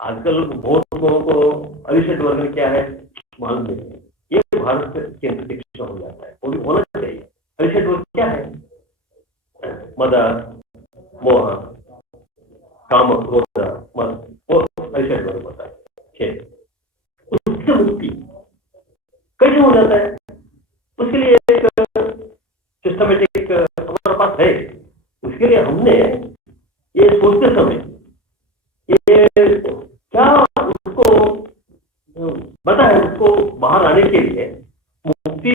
आजकल बहुत लोगों को परिषद वर्ग में क्या है मालूम नहीं है। ये भारत केंद्र शिक्षा हो जाता है, वो भी होना चाहिए। परिषद वर्ग क्या है? मद मोह काम क्रोध मद, वो परिषद वर्ग होता है। उससे मुक्ति कैसे हो जाता है? उसके लिए एक सिस्टमेटिक हमारे पास है। उसके लिए हमने ये सोचते समय ये क्या उसको पता है, उसको बाहर आने के लिए, मुक्ति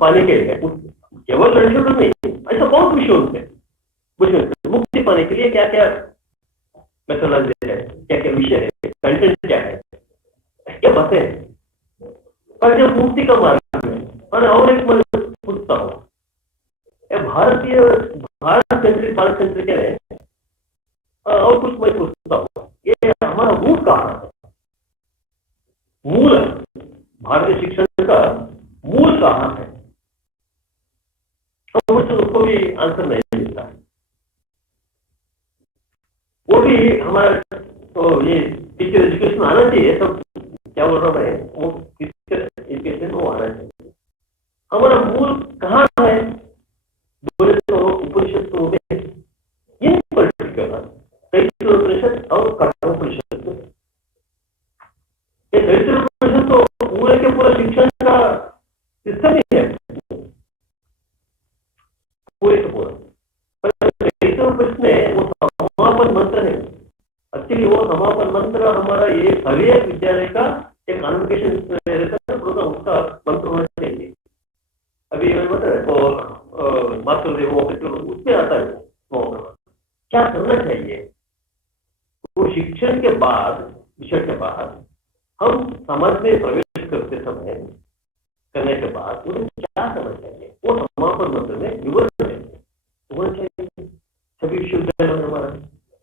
पाने के लिए, केवल लड़कियों नहीं, ऐसा बहुत विषय होते हैं। मुक्ति पाने के लिए क्या क्या मेथोडोलॉजी है, क्या क्या विषय है, कंटेंट क्या है, क्या बातें हैं। पर जब मुक्ति का मार्ग है, और एक मैं पूछता हूँ, भारत सेंट्रिक है और कुछ मैं पूछता हूँ, ये हमारा मूल कहाँ है? मूल भारतीय शिक्षण का मूल कहाँ है? तो मुझे उसको भी आंसर नहीं मिलता है। वो भी हमारा तो ये टीचर एजुकेशन आना चाहिए। सब क्या बोल रहा मैं, वो टीचर एजुकेशन वो आना चाहिए। हमारा मूल कहाँ है? बोले तो उपनिषद में, इन पर्टिकुलर तैत्तिरीय उपनिषद और कठोपनिषद में। ये तैत्तिरीय उपनिषद तो पूरे के पूरे शिक्षण का सिस्टम ही है, पूरे के पूरा। पर तैत्तिरीय उपनिषद में वो समापन मंत्र है। एक्चुअली वो समापन मंत्र हमारा ये हर एक विद्यालय का एक कॉन्वोकेशन प्रोग्राम, उसका मंत्र होना चाहिए। अभी तो मातृदेव उसमें आता है वो क्या करना चाहिए। वो शिक्षण के बाद, विषय के बाद हम समाज में प्रवेश करते समय करने के बाद उन्हें क्या करना चाहिए, वो समापन मंत्र में विवरण होना चाहिए सभी विश्वविद्यालय में हमारा,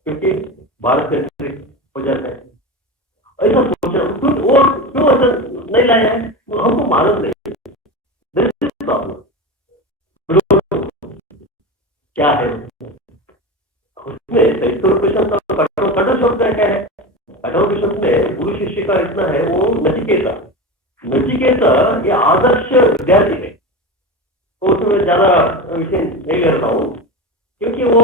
क्योंकि भारत सेंट्रिक हो जाता है। ऐसा सोचना वो क्यों ऐसा नहीं लाया है, वो हमको मालूम नहीं। क्या है उसमें? कठोर शब्द क्या है? कठोर शब्द में गुरु शिष्य का इतना है, वो नचिकेता ये आदर्श विद्यार्थी है। तो उसमें ज्यादा विषय नहीं ले रहा हूँ, क्योंकि वो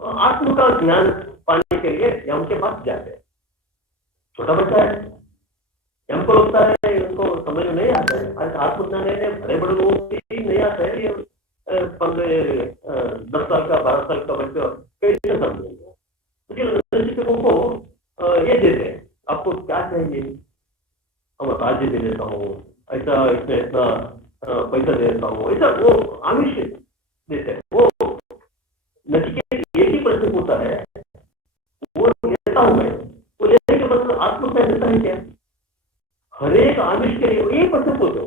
आत्म का ज्ञान पाने के लिए यम के पास जाते हैं। छोटा बच्चा है, यम को लगता है उनको समझ में नहीं आता है। आत्मज्ञान है, बड़े बड़े लोगों को नहीं आता है। ये 10 साल का 12 साल का बच्चा कैसे समझेगा? शिक्षकों को ये देते हैं, आपको क्या चाहिए, हम राज्य दे देता हूँ, ऐसा इसमें इतना पैसा दे देता हूँ, ऐसा वो आमिष देते हैं। वो नचिकेत एक ही प्रश्न होता है, वो लेता हूँ मैं, वो लेने के बाद आत्मज्ञान देता है क्या? हर एक आमिष के लिए एक प्रश्न पूछो,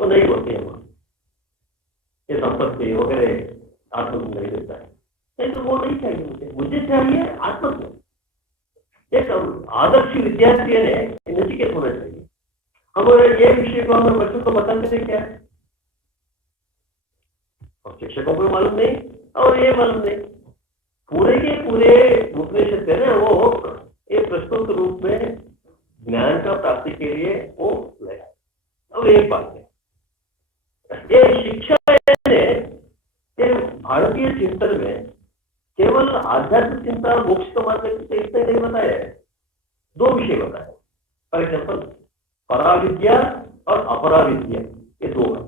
वो नहीं बोलते हैं वहाँ, ये संपत्ति वगैरह आत्मज्ञान नहीं देता है। नहीं तो वो नहीं चाहिए मुझे चाहिए आत्मज्ञान। एक आदर्श विद्यार्थी है नचिकेत होना चाहिए। हमारे ये विषय को हमारे बच्चों को बताते थे क्या है, और शिक्षकों को मालूम नहीं और ये मालूम नहीं। पूरे के पूरे उपनिषद है ना, वो एक प्रस्तुत रूप में ज्ञान का प्राप्ति के लिए वो लाया। अब एक बात है, ये शिक्षा ने भारतीय चिंतन में केवल आध्यात्मिक चिंता, मोक्ष का मार्ग से इतना नहीं बताया है, दो विषय बताए। फॉर एग्जाम्पल पराविद्या और अपराविद्या, ये दो है।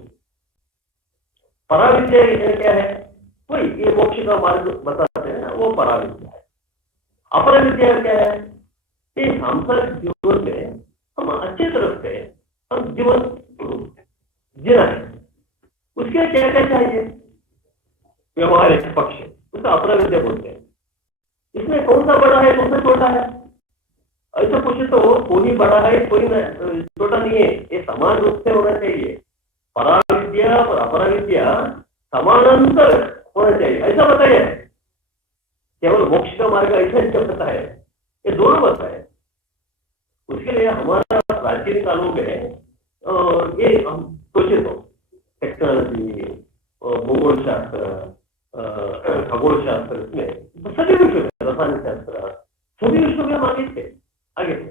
पराविद्या क्या है? वही ये मोक्ष का मार्ग बताते हैं ना, वो पराविद्या है। अपराविद्या क्या है? ये सांसारिक जीवन में हम अच्छे तरफ से हम जीवन जीना है, उसके लिए क्या क्या चाहिए? व्यवहारिक पक्ष, उसका अपराविद्या बोलते हैं। इसमें कौन सा बड़ा है, कौन सा छोटा है, ऐसा पूछे तो कोई बड़ा है कोई छोटा नहीं है, ये समान रूप से होना चाहिए। पराविद्या और अपराविद्या समानांतर होना चाहिए, ऐसा बताया है। केवल मोक्ष का मार्ग ऐसा पता है, ये दोनों बताए। उसके लिए हमारा प्राचीन कालों में ये हम सोचे तो टेक्नोलॉजी, भूगोल शास्त्र, खगोल शास्त्र, इसमें सभी विषय, रसायन शास्त्र, सभी विश्व में हम आगे थे, आगे थे,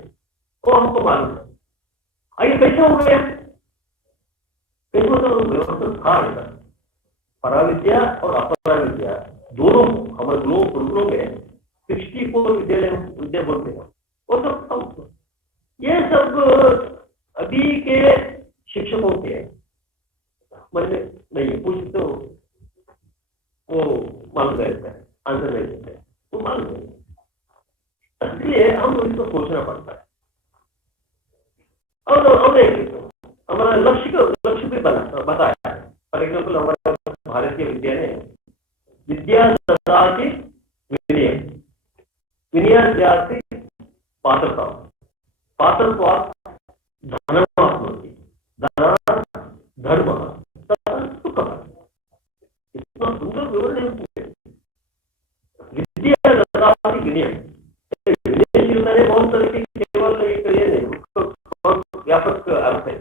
वो हमको मालूम है। आगे कैसे हो गया? कैसे तो व्यवस्था था ऐसा, पराविद्या और अपराविद्या दोनों हमारे गुरुकुलों में 64 विद्या बोलते हैं, वो सब ये सब अभी के शिक्षकों के मन में नहीं, पूछ तो वो मालूम रहता है, आंसर नहीं देते हैं, वो मालूम नहीं, इसलिए हम इसको सोचना पड़ता है। और एक हमारा लक्ष्य भी बताया है। फॉर एग्जाम्पल हमारे भारतीय विद्या ने विद्या ददाति विनय, विनय जाति पात्रता, पात्रत्वा धनमाप्नोति, धनात् धर्मः तथा सुखः। इतना सुंदर विवरण है विद्या ददाति विनय। विनयशीलता ने बहुत तरह की, केवल एक ये नहीं, बहुत व्यापक अर्थ है।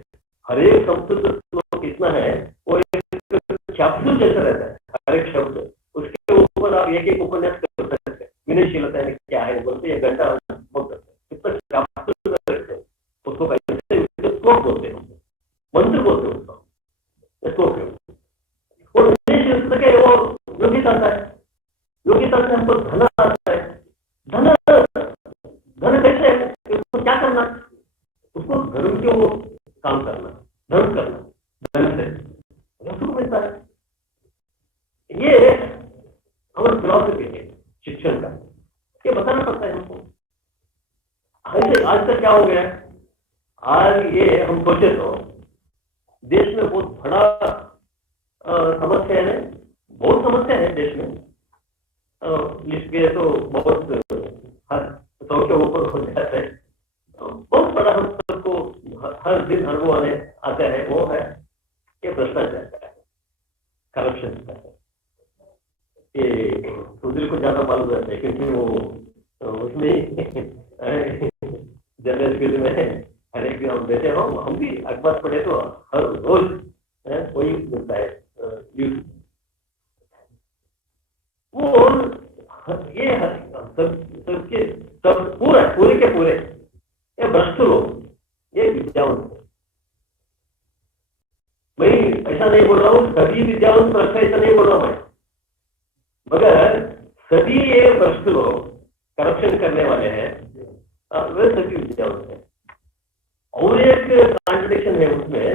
हर एक संस्कृत श्लोक इतना है, वो एक कैप्सूल जैसा रहता है, हर एक शब्द उसके ऊपर आप एक उपन्यास कर सकते हैं। विनयशीलता क्या है बोलते, ये घंटा बोल सकते हैं, कितना कैप्सूल रहते हैं उसको, कैसे श्लोक बोलते हैं, मंत्र बोलते हैं उसको, श्लोक है। और विनयशीलता के वो योग्यता आता है, योग्यता से हमको धन आता है। धन कैसे है, उसको क्या करना, उसको धर्म के वो काम करना, धर्म करना, धर्म से सुख मिलता है। ये हमारी फिलॉसफी है शिक्षण का, ये बताना पड़ता है हमको। ऐसे आज तक क्या हो गया, आज ये हम सोचे तो देश में बहुत बड़ा समस्या है, बहुत समस्या है देश में, इसके तो बहुत हर 100 के ऊपर हो जाता है। बहुत बड़ा हम सबको हर दिन हर वो आता है, वो है ये भ्रष्टाचार का है, करप्शन का है। ये सुधीर को ज्यादा मालूम रहता है, क्योंकि वो उसमें जनरल फील्ड में हर एक दिन हम देते हो, हम भी अखबार पढ़े तो हर रोज वही मिलता है न्यूज। वो ये सबके सब पूरे के पूरे ये भ्रष्ट लोग, ये विद्यावंत। मैं ऐसा नहीं बोल रहा हूँ सभी विद्यावंत भ्रष्ट, ऐसा नहीं बोल रहा हूँ मैं, मगर सभी ये भ्रष्ट लोग करप्शन करने वाले हैं, वे सभी विद्यावंत हैं। और एक कॉन्ट्रडिक्शन है उसमें,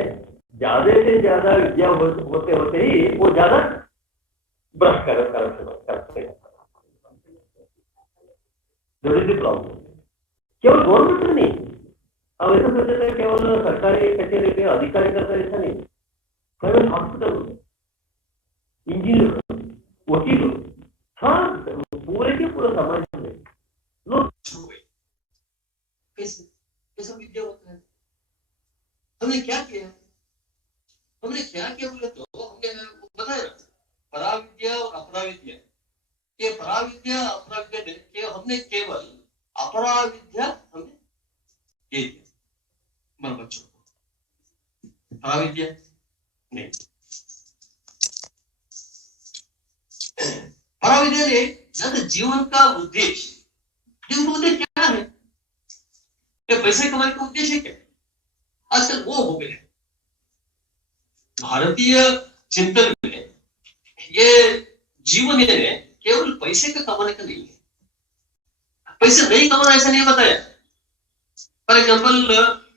ज्यादा से ज्यादा विद्या होते होते ही वो ज्यादा भ्रष्ट करप्शन करते हैं। प्रॉब्लम केवल गवर्नमेंट में नहीं, अब ऐसा सोचते हैं केवल सरकारी कचहरी के अधिकारी करता है, ऐसा नहीं। प्राइवेट हॉस्पिटल, इंजीनियर, वकील, पूरे के पूरे समाज में लोग कैसा विद्या होता है। हमने क्या किया बोले तो हमने बताया पराविद्या और अपराविद्या। ये पराविद्या अपराविद्या के हमने केवल अपराविद्या हमने दे दिया मन बच्चों को, पराविद्या नहीं। पराविद्या ने जब जीवन का उद्देश्य, जीवन का उद्देश्य क्या है, ये पैसे कमाने का उद्देश्य क्या, आजकल वो हो गया। भारतीय चिंतन में ये जीवन है केवल पैसे का कमाने का नहीं है, पैसे नहीं कमाना ऐसा नहीं बताया। फॉर एग्जाम्पल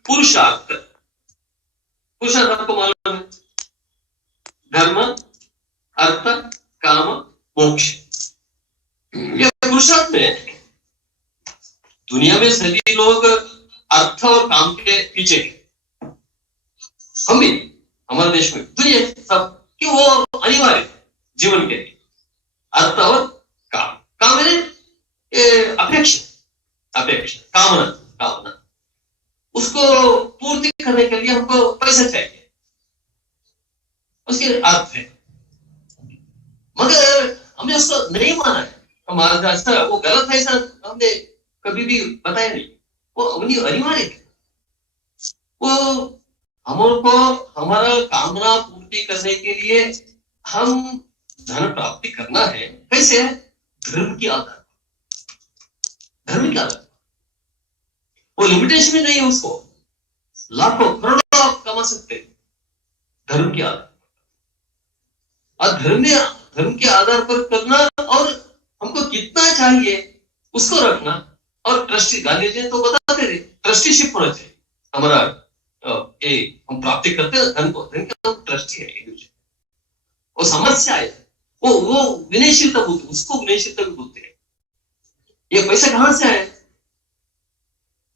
पुरुषार्थ आपको मालूम है, धर्म, अर्थ, काम, मोक्ष। ये पुरुषार्थ में दुनिया में सभी लोग अर्थ और काम के पीछे हैं, हम भी हमारे देश में दुनिया सब, कि वो अनिवार्य है जीवन के लिए, अर्थ और काम। काम है अपेक्षा कामना, उसको पूर्ति करने के लिए हमको पैसा चाहिए, उसके अर्थ है। मगर हमने उसको नहीं माना है, हमारा ऐसा वो गलत है, ऐसा हमने कभी भी बताया नहीं। वो अनिवार्य है, वो हमको हमारा कामना पूर्ति करने के लिए हम धन प्राप्ति करना है। कैसे है? धर्म की आधार, धर्म क्या है? वो लिमिटेशन भी नहीं है उसको, लाखों करोड़ों आप कमा सकते हैं धर्म के आधार। और धर्म के आधार पर करना, और हमको कितना चाहिए उसको रखना। और ट्रस्टी, गांधी जी तो बताते थे ट्रस्टीशिप होना चाहिए हमारा। ये हम प्राप्ति करते हैं धन को, धन का ट्रस्टी है एक दूसरे। वो समस्या है, वो विनयशीलता बोलते, उसको विनयशीलता भी बोलते हैं। ये पैसा कहां से आए?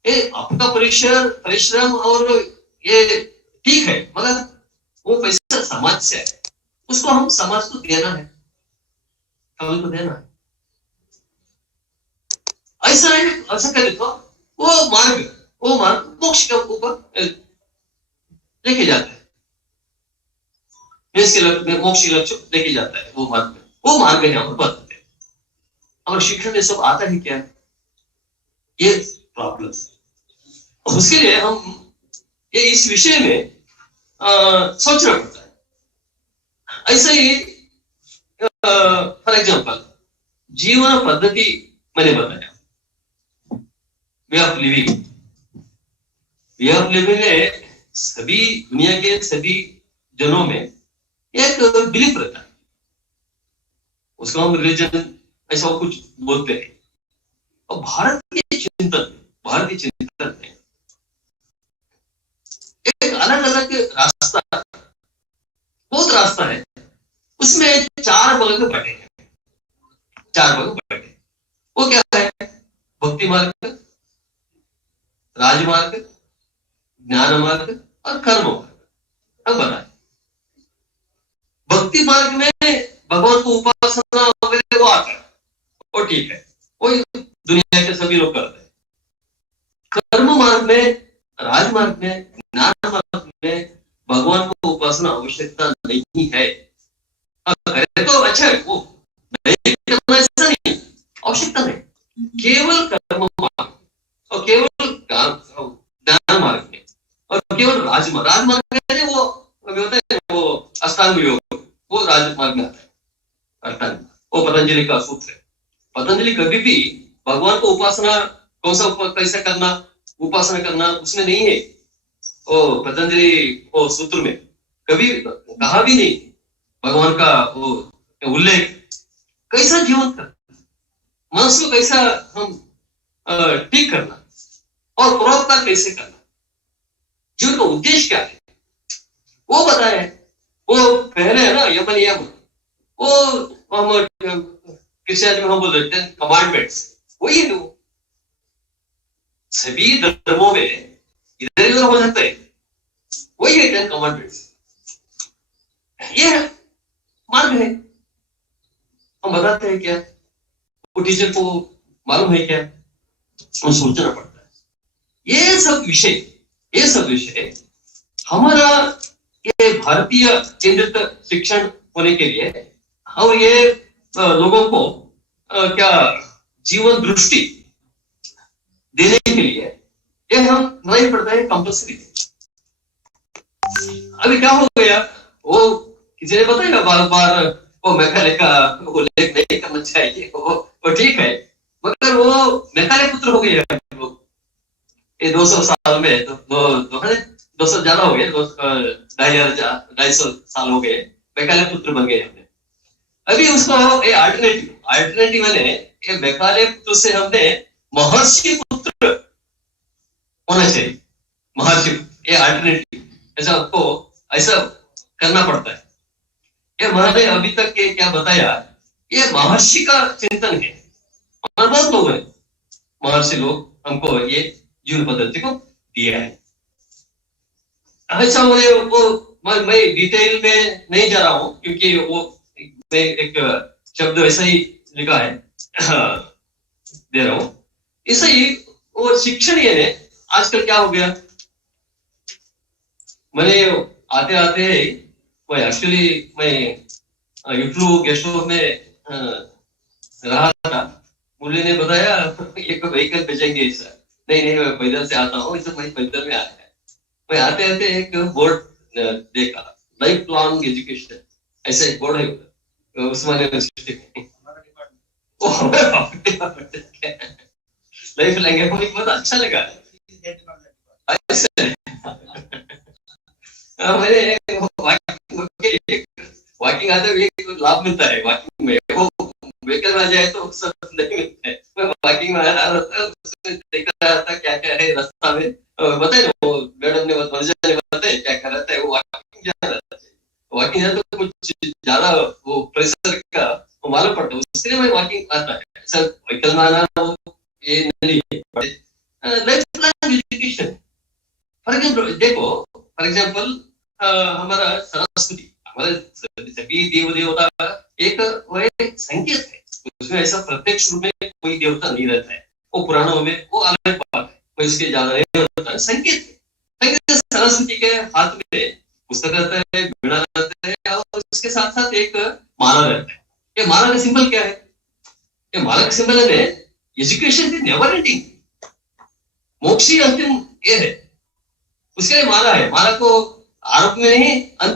ये आपका परिश्रम और ये ठीक है, मगर वो पैसा समाज से है, उसको हम समाज को देना है, समाज को देना है। ऐसा है, ऐसा करे तो वो मार्ग मोक्ष के ऊपर लेके जाता है, मोक्ष के लक्ष्य लेके जाता है। वो मार्ग है हम बताते हैं। और शिक्षण में सब आता है क्या? ये प्रॉब्लम। उसके लिए हम ये इस विषय में सोचना पड़ता है। ऐसा ही फॉर एग्जाम्पल जीवन पद्धति मैंने बताया, वे ऑफ लिविंग में सभी दुनिया के सभी जनों में एक बिलीफ रहता है, उसको हम रिलीजन ऐसा कुछ बोलते हैं। और भारतीय चिंतन में एक अलग अलग रास्ता, बहुत रास्ता है, उसमें चार भाग बटे हैं। वो क्या है? भक्ति मार्ग, राजमार्ग, ज्ञान मार्ग और कर्म मार्ग। हम बताए भक्ति मार्ग में भगवान को उपासना वगैरह वो आता है, वो ठीक है, वो दुनिया के सभी लोग करते हैं। कर्म मार्ग में, राजमार्ग में, ज्ञान मार्ग में भगवान को उपासना आवश्यकता नहीं है। करे तो अच्छा है, वो नहीं करना ऐसा नहीं, आवश्यकता नहीं। केवल कर्म मार्ग और केवल ज्ञान मार्ग में और केवल राजमार्ग में वो होता है, वो अष्टांग योग, वो राजमार्ग में आता है। अष्टांग वो पतंजलि का सूत्र है। पतंजलि कभी भी भगवान को उपासना कौन सा कैसे करना, उपासना करना उसमें नहीं है। वो पतंजलि वो सूत्र में कभी कहा भी नहीं भगवान का वो उल्लेख। कैसा जीवन करना, मनस को कैसा हम ठीक करना और परोपकार कैसे करना, जीवन का उद्देश्य क्या है वो बताया है। वो पहले है ना यम नियम, वो हम क्रिश्चियन में हम बोल रहे हैं कमांडमेंट्स, वही है। वो सभी धर्मों में इधर उधर हो सकता है, वही है 10 कमांडमेंट्स। ये मार्ग है, हम बताते हैं क्या, वो टीचर को मालूम है क्या, वो सोचना पड़ता है। ये सब विषय हमारा ये भारतीय केंद्रित शिक्षण होने के लिए और ये लोगों को क्या जीवन दृष्टि देने के लिए ये हम नहीं पड़ता है कंपल्सरी। अभी क्या हो गया, वो किसी ने बताया बार बार वो मेघालय का वो लेख नहीं करना चाहिए, वो ठीक है, मगर वो मेघालय पुत्र हो गए लोग ये 200 साल में, तो 200 ज्यादा हो गए, 250 साल हो गए, मेघालय पुत्र बन गए हमने। अभी उसको ये अल्टरनेटिव मैंने ये मेघालय पुत्र से हमने महर्षि पुत्र होना चाहिए। महर्षि ये अल्टरनेटिव ऐसा आपको ऐसा करना पड़ता है। ये मैंने अभी तक के क्या बताया, ये महर्षि का चिंतन है और बहुत लोग हैं महर्षि लोग हमको ये जीवन पद्धति को दिया है। अच्छा मैं डिटेल में नहीं जा रहा हूं क्योंकि वो मैं एक शब्द ऐसा ही लिखा है दे रहा हूं। ऐसा ही वो शिक्षण ये ने आजकल क्या हो गया, मैंने आते आते मैं एक्चुअली मैं यूट्यूब गेस्ट हाउस में रहा था, मुझे ने बताया एक व्हीकल बेचेंगे सर। नहीं मैं पैदल से आता हूँ, इसे मैं पैदल में आया है। मैं आते आते एक बोर्ड देखा, लाइफ लॉन्ग एजुकेशन ऐसा एक बोर्ड है उस्मानिया यूनिवर्सिटी में। लाइफ लैंग्वेज मुझे बहुत अच्छा लगा। मैंने वॉकिंग आते हुए लाभ मिलता है वॉकिंग में, वो व्हीकल में आ जाए तो सब नहीं मिलता है। मैं वॉकिंग में आ रहा था, देख रहा था क्या क्या है रास्ता में, बताए ना वो मैडम ने बताया क्या क्या रहता है, वो वॉकिंग जा रहा था। वॉकिंग जाता तो कुछ ज्यादा वो प्रेशर का वो मालूम पड़ता है, उसके लिए मैं वॉकिंग आता है। ऐसा व्हीकल में आना वो ये नहीं है। लाइफ प्लान एजुकेशन देखो, फॉर एग्जाम्पल हमारा सरस्वती, हमारे सभी देव देवता का एक वो एक संकेत है, उसमें ऐसा प्रत्यक्ष रूप में कोई देवता नहीं रहता है, वो पुराणों में वो अलग बात है, कोई इसके ज्यादा नहीं होता है, संकेत सरस्वती के हाथ में पुस्तक रहता है, वीणा रहता है, और उसके साथ साथ एक माला रहता है। ये माला का सिंबल क्या है? ये माला का सिंबल है एजुकेशन की नेवर एंडिंग, मोक्ष ही अंतिम ये है, उसके लिए माला है। माला को आरोप में नहीं, अंत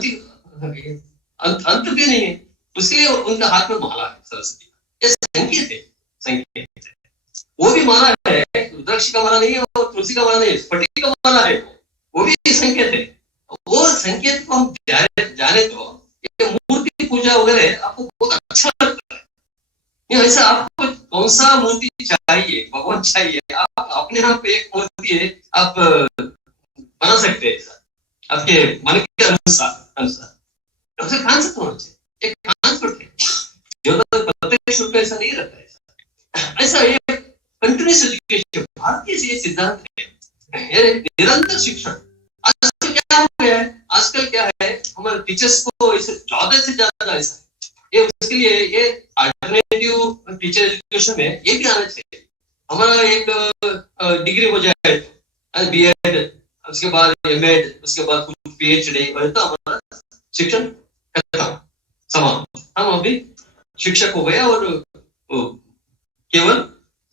भी नहीं है, उसके लिए उनके हाथ में माला है सरस्वती का। ये संकेत है, संकेत है। वो भी माला है, रुद्राक्ष का माला नहीं है, और तुलसी का माला नहीं है, स्फटिक का माला है, वो भी संकेत है। वो संकेत को हम जाने तो ये मूर्ति पूजा वगैरह आपको बहुत अच्छा लगता है। ऐसा आपको कौन सा मूर्ति चाहिए, भगवान चाहिए, आप अपने आप एक मूर्ति है आप बना सकते हैं आपके मन के अनुसार कॉन्सेप्ट होना चाहिए, एक कॉन्सेप्ट है जो तो प्रत्यक्ष रूप में ऐसा नहीं रहता है। ऐसा ये कंटिन्यूस एजुकेशन भारतीय से सिद्धांत है, ये निरंतर शिक्षण। आजकल क्या हो गया है, आजकल क्या है हमारे टीचर्स को इसे ज्यादा से ज्यादा ऐसा ये, उसके लिए ये अल्टरनेटिव टीचर एजुकेशन में ये भी आना चाहिए। हमारा एक डिग्री हो जाए, बीएड, उसके बाद एमएड, उसके बाद कुछ पीएचडी, तो हमारा शिक्षण खत्म समाप्त, हम अभी शिक्षक हो गया और केवल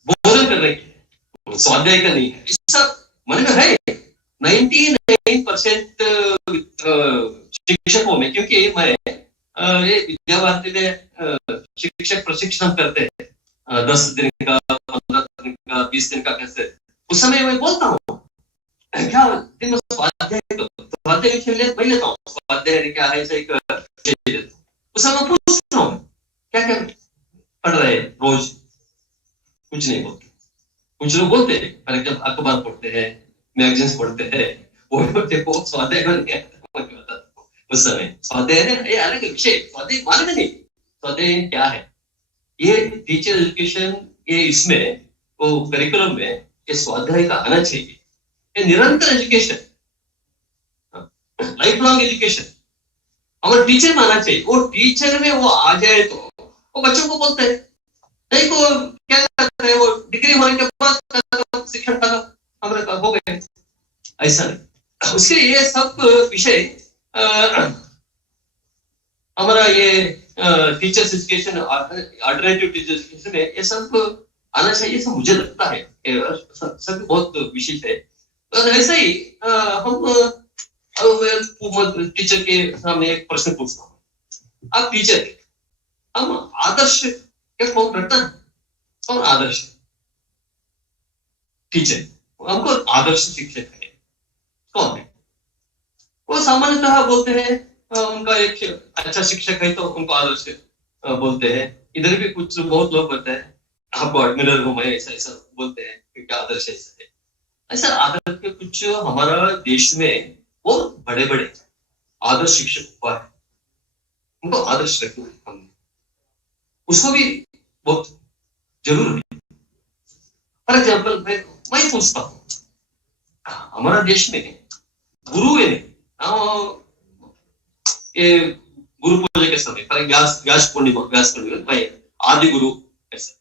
बोधन करने के, स्वाध्याय का नहीं है। इसका मन में है 99% शिक्षकों में, क्योंकि मैं ये विद्याभारती में शिक्षक प्रशिक्षण करते हैं 10 दिन का, 15 दिन का, 20 दिन का, कैसे उस समय मैं बोलता हूँ क्या दिन में स्वाध्याय स्वाध्याय मैं लेता हूँ, स्वाध्याय क्या है, एक उस समय पूछता हूँ क्या क्या पढ़ रहे रोज, कुछ नहीं बोलते। कुछ लोग बोलते हैं, फॉर एग्जाम्पल अखबार पढ़ते हैं, मैगजीन्स पढ़ते हैं, वो बोलते वो स्वाध्याय उस समय स्वाध्याय ये अलग विषय, स्वाध्याय मालूम नहीं स्वाध्याय क्या है। ये टीचर एजुकेशन ये इसमें वो करिकुलम में ये स्वाध्याय का आना चाहिए, ये निरंतर एजुकेशन, लाइफ लॉन्ग एजुकेशन हमारे टीचर में आना चाहिए। वो टीचर में वो आ जाए तो वो बच्चों को बोलते हैं, नहीं को क्या करते हैं, वो डिग्री होने के बाद शिक्षण का हमारे हो गए, ऐसा नहीं। उसके ये सब विषय हमारा ये teachers education, alternative teacher education में ये सब आना चाहिए, सब मुझे लगता है सब बहुत विशेष है। और ऐसा ही हम टीचर के सामने एक प्रश्न पूछता हूँ, आप टीचर हम आदर्श क्या कौन रखता है, कौन आदर्श टीचर, हमको आदर्श शिक्षक है कौन है? वो सामान्यतः बोलते हैं उनका एक अच्छा शिक्षक है तो उनको आदर्श बोलते हैं। इधर भी कुछ बहुत लोग बोलते हैं आपको एडमिरल हूं मैं, ऐसा ऐसा बोलते हैं क्योंकि आदर्श ऐसा है। ऐसा आदर्श के कुछ हमारा देश में बहुत बड़े बड़े आदर्श शिक्षक हुआ है, उनको आदर्श रखना है हमने, उसको भी बहुत जरूरी है। फॉर एग्जाम्पल मैं पूछता हूँ, हमारा देश में गुरु है ये गुरु पूजा के समय पर व्यास पूर्णिमा मैं आदि गुरु ऐसा,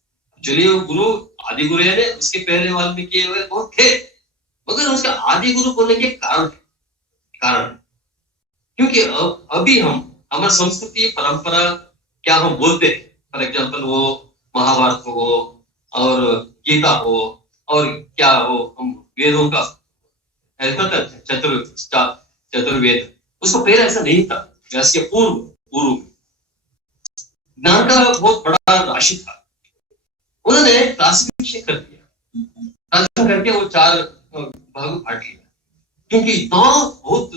चलिए गुरु आदि गुरु है, उसके पहले वाल्मीकि बहुत थे, मगर उसका आदि गुरु बोलने के कारण क्योंकि अभी हम हमारी संस्कृति परंपरा क्या हम बोलते हैं, फॉर एग्जाम्पल वो महाभारत हो और गीता हो और क्या हो, हम वेदों का चतुर्वेद, उसको पहले ऐसा नहीं था। व्यास के पूर्व ज्ञान का बहुत बड़ा राशि था, उन्होंने क्लासिफिकेशन कर दिया राजन करके वो 4 भाग में बांट लिया, क्योंकि इतना बहुत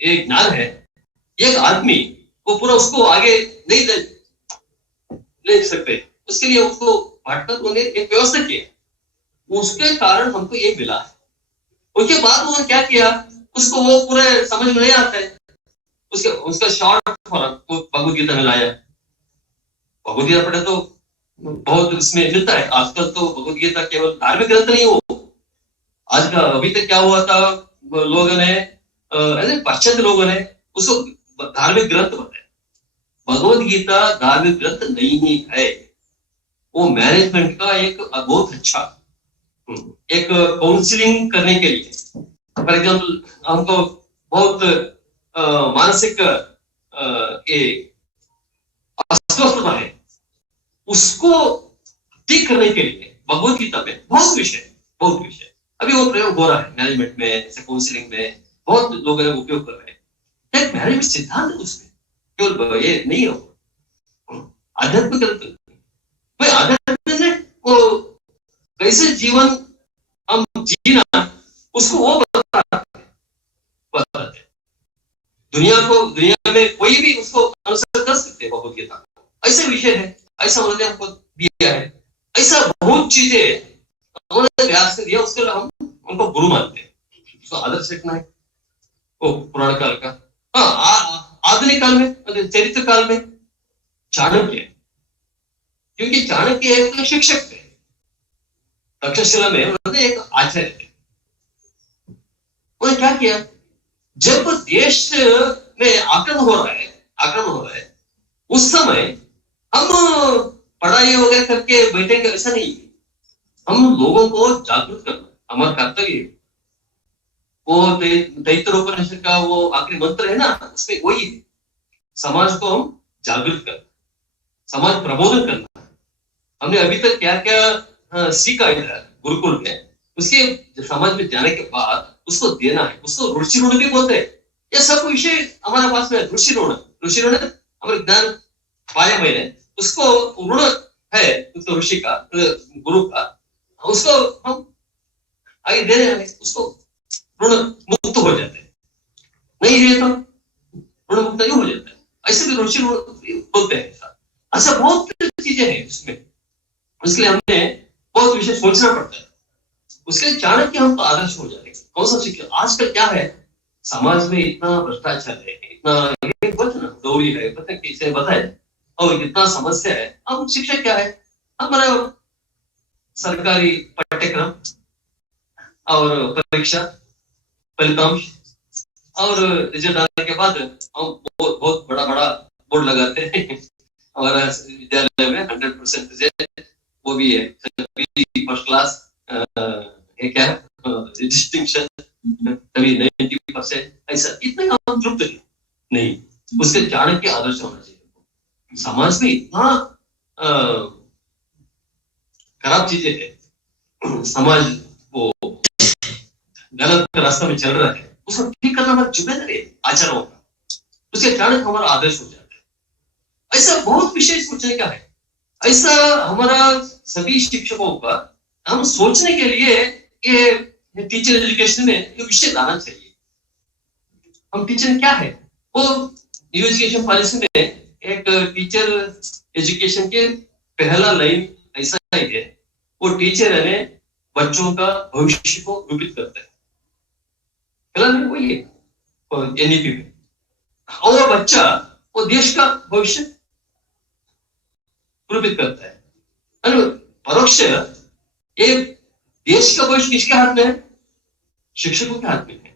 एक ज्ञान है, एक आदमी वो पूरा उसको आगे नहीं ले सकते, उसके लिए उसको बांटकर उन्होंने एक व्यवस्था किया, उसके कारण हमको ये मिला है। उसके बाद उन्होंने क्या किया, उसको वो पूरे समझ में नहीं आता है, उसका शॉर्ट फॉर्म को भगवद गीता में लाया। भगवद गीता पढ़े तो बहुत इसमें मिलता है। आजकल तो भगवद गीता केवल धार्मिक ग्रंथ नहीं हो, आज का अभी तक क्या हुआ था, लोगों ने पाश्चात्य लोगों ने उसको धार्मिक ग्रंथ बताया। भगवद गीता धार्मिक ग्रंथ नहीं है, वो मैनेजमेंट का एक बहुत अच्छा एक काउंसलिंग करने के लिए। फॉर एग्जाम्पल हमको बहुत मानसिक अस्वस्थता है, उसको ठीक करने के लिए भगवद गीता में बहुत विषय अभी वो प्रयोग हो रहा है मैनेजमेंट में, जैसे काउंसलिंग में बहुत लोग उपयोग कर रहे हैं। एक मैनेजमेंट सिद्धांत है उसमें, केवल ये नहीं हो आध्यात्मिक ग्रंथ भाई। आध्यात्मिक में वो कैसे जीवन हम जीना उसको वो बताते। दुनिया में कोई भी उसको अनुसरण कर सकते हैं भगवद गीता, ऐसे विषय है, ऐसा उन्होंने हमको दिया है, ऐसा बहुत चीजें उन्होंने व्यास ने दिया, उसके लिए हम उनको गुरु मानते हैं, उसको आदर्श रखना है। वो पुराण काल का, हाँ आधुनिक काल में, चरित्र काल में चाणक्य, क्योंकि चाणक्य एक शिक्षक थे, तक्षशिला में उन्होंने एक आचार्य थे। उन्होंने क्या किया, जब देश में आक्रमण हो रहा है उस समय हम पढ़ाई वगैरह करके बैठेंगे ऐसा नहीं, हम लोगों को जागरूक करना हमारा कर्तव्य। वो तैत्तिरीयोपनिषद का वो आखिरी मंत्र है ना, उसमें वही है, समाज को हम जागरूक करना, समाज प्रबोधन करना। हमने अभी तक क्या क्या सीखा इधर गुरुकुल में, उसके समाज में जाने के बाद उसको देना है, उसको ऋषि ऋण भी बोलते हैं। ये सब विषय हमारे पास में ऋषि ऋण हमारे ज्ञान पाया मैंने, उसको ऋण है उसको ऋषि का, गुरु का, उसको हम आगे दे रहे हैं, उसको ऋण मुक्त हो जाते हैं। नहीं है तो ऋण मुक्त नहीं हो जाता है, ऐसे भी ऋषि ऋण बोलते हैं। ऐसा बहुत चीजें हैं उसमें, इसलिए हमने बहुत विषय सोचना पड़ता है। उसके चाणक्य हम तो आदर्श हो जाएंगे। कौन सा शिक्षा आजकल क्या है, समाज में इतना भ्रष्टाचार है, इतना दौड़ी है, पता कैसे बताए, और कितना समस्या है। अब शिक्षा क्या है, हमारा सरकारी पाठ्यक्रम और परीक्षा फलितांश और रिजल्ट आने के बाद हम बहुत बड़ा बोर्ड लगाते हैं हमारा विद्यालय में 100% रिजल्ट, वो भी है फर्स्ट क्लास, क्या डिस्टिंक्शन, कभी 90%, ऐसा इतने काम तृप्त नहीं। उसके चाणक्य आदर्श होना चाहिए। समाज में इतना खराब चीजें है, समाज वो गलत रास्ते में चल रहा है, उसको ठीक करना हमारी जिम्मेदारी है आचारों का। उसके चाणक्य हमारा आदर्श हो जाता है। ऐसा बहुत विषय सोचने का है, ऐसा हमारा सभी शिक्षकों का हम सोचने के लिए ये टीचर एजुकेशन में ये विषय लाना चाहिए। हम टीचर क्या है, वो न्यू एजुकेशन पॉलिसी में एक टीचर एजुकेशन के पहला लाइन ऐसा ही है, वो टीचर है बच्चों का भविष्य को रूपित करता है। पहला लाइन वही है एनईपी में, और बच्चा वो देश का भविष्य रूपित करता है। परोक्ष ये देश का भविष्य किसके हाथ में है, शिक्षकों के हाथ में है।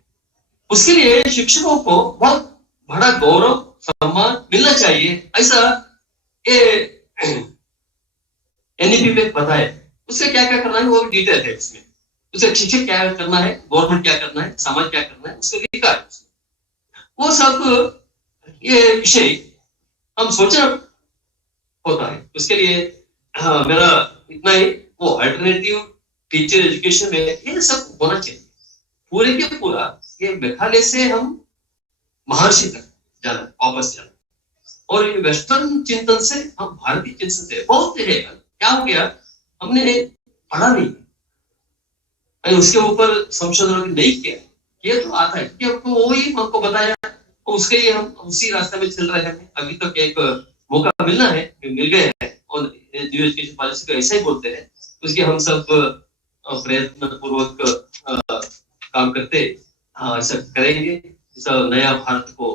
उसके लिए शिक्षकों को बहुत बड़ा गौरव सम्मान मिलना चाहिए, ऐसा एनईपी पे बताए। उससे क्या क्या करना है वो भी डिटेल है इसमें, उसे शिक्षक क्या करना है, गवर्नमेंट क्या करना है, समाज क्या करना है, उसको लिखा है। वो सब ये विषय हम सोचना होता है। उसके लिए मेरा इतना ही, वो अल्टरनेटिव टीचर एजुकेशन में ये सब होना चाहिए पूरे के पूरा। ये मेघालय से हम महर्षि तक जाना, वापस जाना, और ये वेस्टर्न चिंतन से हम भारतीय चिंतन से बहुत है। क्या हो गया, हमने पढ़ा नहीं, और उसके ऊपर संशोधन नहीं किया, ये तो आता है कि हमको वही हमको बताया, तो उसके लिए हम उसी रास्ते में चल रहे हैं। अभी तक एक मौका मिलना है, मिल गए हैं, और न्यू एजुकेशन पॉलिसी को ऐसा ही बोलते हैं, उसके हम सब प्रयत्न पूर्वक काम करते ऐसा करेंगे। इस नया भारत को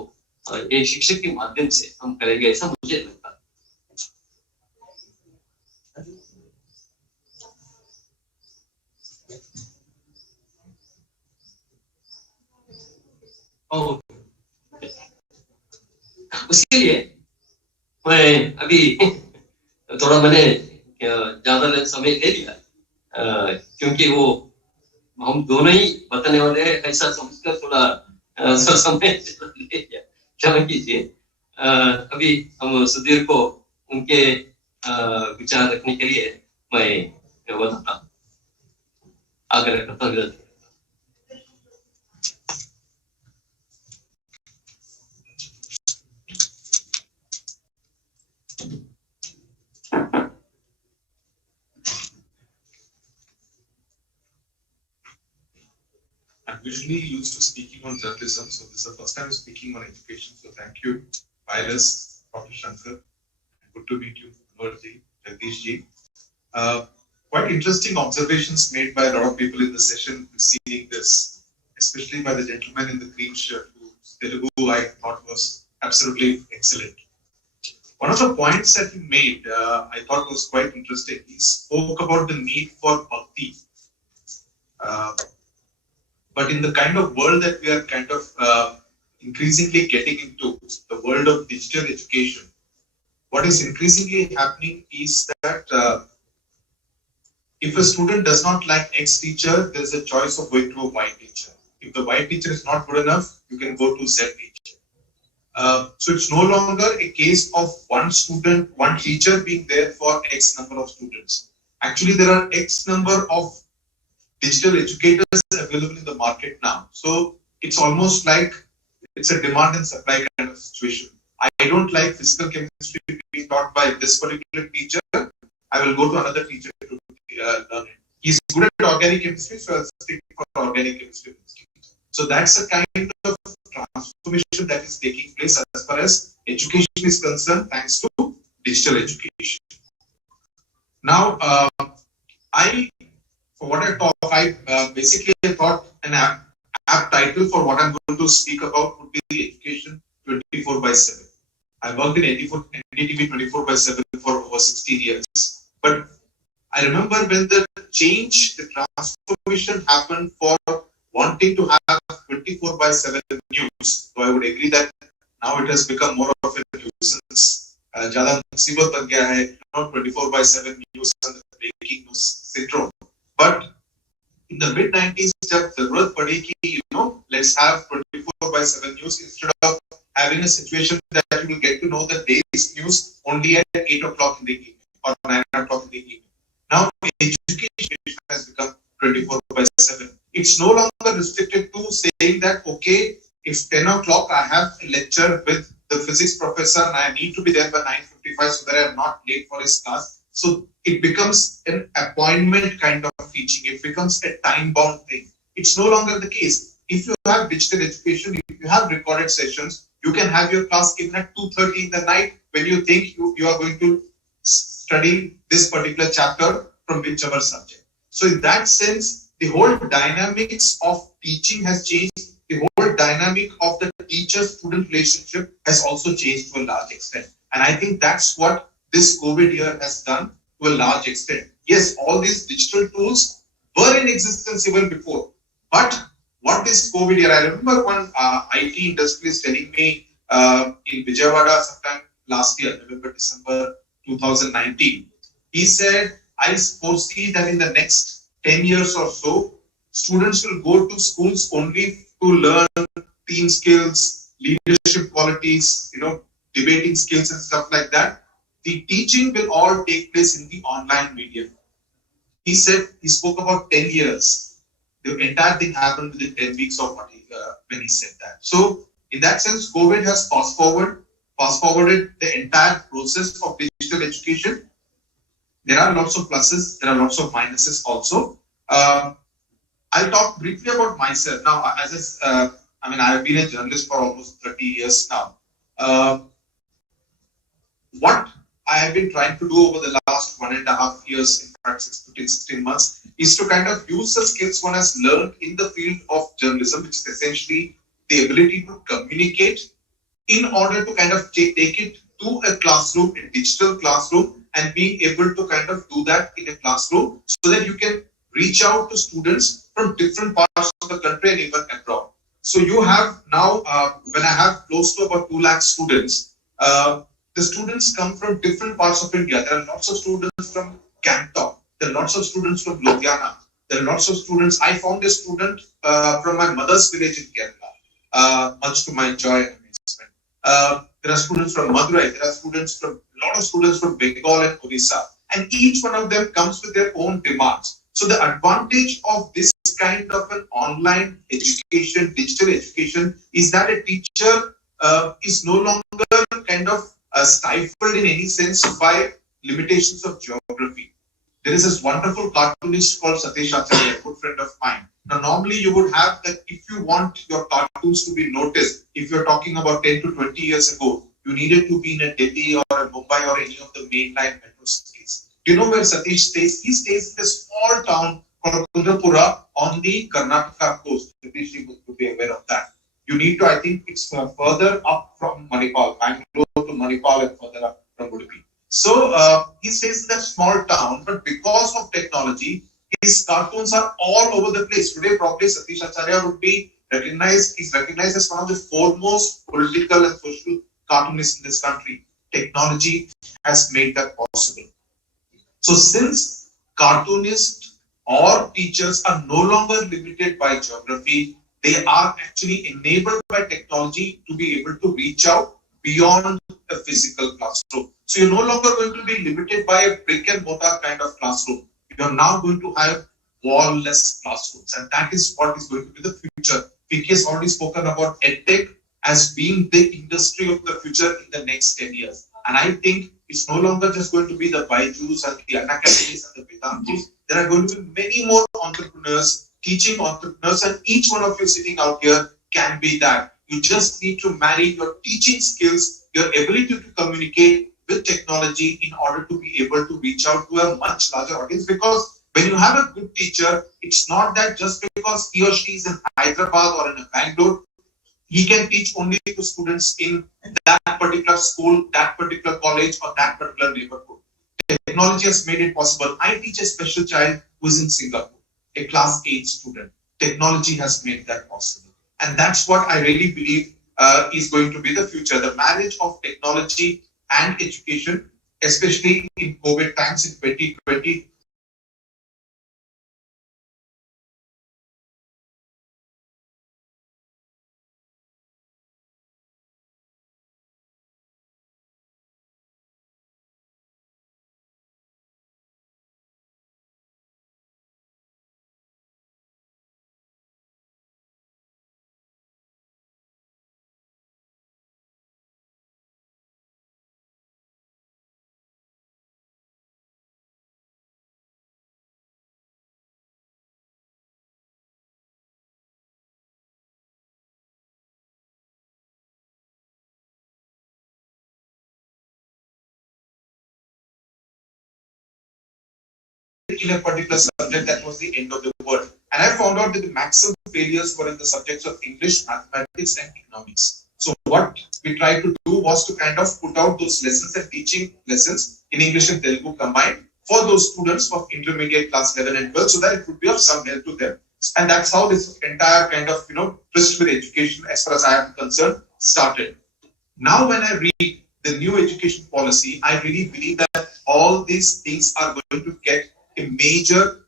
एक शिक्षक के माध्यम से हम करेंगे, ऐसा मुझे लगता है। और उसके लिए मैं अभी थोड़ा मैंने ज्यादा समय ले लिया, क्योंकि वो हम दोनों ही बताने वाले हैं, ऐसा समझकर थोड़ा समय ले लिया, क्षमा कीजिए। अभी हम सुधीर को उनके विचार रखने के लिए मैं बताता हूँ, आग्रह करता हूँ। I'm usually used to speaking on journalism, so this is the first time I'm speaking on education. So thank you, Virus, Dr. Shankar. Good to meet you, Lordji, Jagdishji. Quite interesting observations made by a lot of people in the session preceding this, especially by the gentleman in the green shirt, whose Telugu I thought was absolutely excellent. One of the points that he made, I thought was quite interesting. He spoke about the need for bhakti. But in the kind of world that we are kind of increasingly getting into, the world of digital education, what is increasingly happening is that if a student does not like X teacher, there is a choice of going to a Y teacher. If the Y teacher is not good enough, you can go to Z teacher. So it's no longer a case of one student, one teacher being there for X number of students. Actually, there are X number of digital educators available in the market now. So it's almost like it's a demand and supply kind of situation. I don't like physical chemistry being taught by this particular teacher. I will go to another teacher to learn it. He's good at organic chemistry, so I'll stick for organic chemistry. So that's a kind of transformation that is taking place as far as education is concerned, thanks to digital education. Now, for what I talk, I basically thought an app title for what I'm going to speak about would be Education 24/7. I worked in NDTV 24/7 for over 16 years. But I remember when the transformation happened for wanting to have 24/7 news. So I would agree that now it has become more of a nuisance. Jada musibat ban gaya hai, not 24/7 news and the breaking news syndrome. But in the mid-90s, जब जरूरत पड़ी कि let's have 24/7 news instead of having a situation that you will get to know the day's news only at 8 o'clock in the evening or 9 o'clock in the evening. Now education has become 24/7. It's no longer restricted to saying that, okay, if 10 o'clock I have a lecture with the physics professor and I need to be there by 9:55 so that I am not late for his class. So it becomes an appointment kind of teaching. It becomes a time-bound thing. It's no longer the case. If you have digital education, if you have recorded sessions, you can have your class even at 2:30 in the night when you think you are going to study this particular chapter from whichever subject. So in that sense, the whole dynamics of teaching has changed. The whole dynamic of the teacher-student relationship has also changed to a large extent. And I think that's what this COVID year has done to a large extent. Yes, all these digital tools were in existence even before. But what this COVID year, I remember one IT industrialist telling me in Vijayawada sometime last year, November, December 2019. He said, I foresee that in the next 10 years or so, students will go to schools only to learn team skills, leadership qualities, debating skills and stuff like that. The teaching will all take place in the online medium. He said, he spoke about 10 years. The entire thing happened within 10 weeks of when he said that. So in that sense, COVID has fast-forwarded the entire process of digital education. There are lots of pluses, there are lots of minuses also. I'll talk briefly about myself. Now, I mean, I've been a journalist for almost 30 years now. What I have been trying to do over the last 1.5 years, in fact, 16 months, is to kind of use the skills one has learned in the field of journalism, which is essentially the ability to communicate, in order to kind of take it to a classroom, a digital classroom, and being able to kind of do that in a classroom so that you can reach out to students from different parts of the country and even abroad. So you have now, when I have close to about 2 lakh students, the students come from different parts of India. There are lots of students from Gangtok. There are lots of students from Ludhiana. There are lots of students. I found a student from my mother's village in Kerala, much to my joy and amazement. There are students from Madurai. There are a lot of students from Bengal and Odisha. And each one of them comes with their own demands. So the advantage of this kind of an online education, digital education, is that a teacher is no longer kind of stifled in any sense by limitations of geography. There is this wonderful cartoonist called Satish Acharya, a good friend of mine. Now, normally you would have that if you want your cartoons to be noticed, if you're talking about 10 to 20 years ago, you needed to be in a Delhi or a Mumbai or any of the mainline metro cities. Do you know where Satish stays? He stays in a small town called Kundrapura on the Karnataka coast. Satish, you would be aware of that. You need to, I think it's further up from Manipal, Bangalore to Manipal and further up from Udupi. So he stays in that small town, but because of technology, his cartoons are all over the place. Today, probably Satish Acharya would be recognized, he's recognized as one of the foremost political and social cartoonists in this country. Technology has made that possible. So since cartoonists or teachers are no longer limited by geography, they are actually enabled by technology to be able to reach out beyond a physical classroom. So you're no longer going to be limited by a brick and mortar kind of classroom. You're now going to have wall-less classrooms, and that is what is going to be the future. Vicky has already spoken about EdTech as being the industry of the future in the next 10 years. And I think it's no longer just going to be the Byju's and the Unacademys and the Vedantus. There are going to be many more entrepreneurs, teaching entrepreneurs, and each one of you sitting out here can be that. You just need to marry your teaching skills, your ability to communicate with technology in order to be able to reach out to a much larger audience. Because when you have a good teacher, it's not that just because he or she is in Hyderabad or in Bangalore, he can teach only to students in that particular school, that particular college, or that particular neighborhood. Technology has made it possible. I teach a special child who is in Singapore, a class 8 student. Technology has made that possible. And that's what I really believe is going to be the future. The marriage of technology and education, especially in COVID times in 2020. In a particular subject, that was the end of the world. And I found out that the maximum failures were in the subjects of English, mathematics, and economics. So what we tried to do was to kind of put out those lessons and teaching lessons in English and Telugu combined for those students of intermediate class 11 and 12, so that it would be of some help to them. And that's how this entire kind of, twist with education, as far as I am concerned, started. Now, when I read the new education policy, I really believe that all these things are going to get a major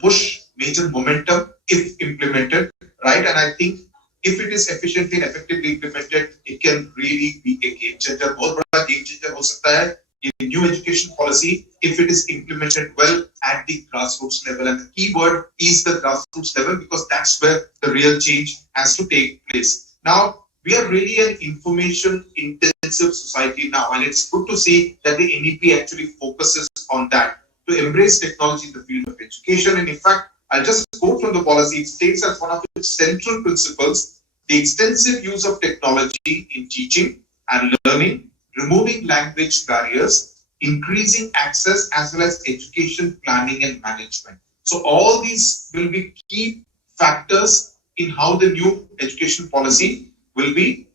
push, major momentum if implemented, right? And I think if it is efficiently and effectively implemented, it can really be a game changer. बहुत बड़ा game changer हो सकता है in new education policy if it is implemented well at the grassroots level. And the key word is the grassroots level, because that's where the real change has to take place. Now, we are really an information intensive society now, and it's good to see that the NEP actually focuses on that, to embrace technology in the field of education. And in fact, I'll just quote from the policy. It states as one of its central principles the extensive use of technology in teaching and learning, removing language barriers, increasing access as well as education planning and management. So all these will be key factors in how the new education policy will be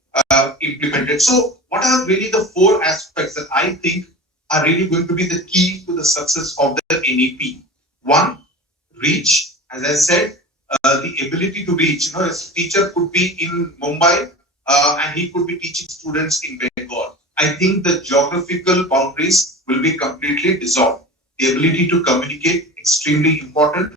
implemented. So what are really the four aspects that I think are really going to be the key to the success of the NEP? One, reach. As I said, the ability to reach. A teacher could be in Mumbai and he could be teaching students in Bengal. I think the geographical boundaries will be completely dissolved. The ability to communicate, extremely important.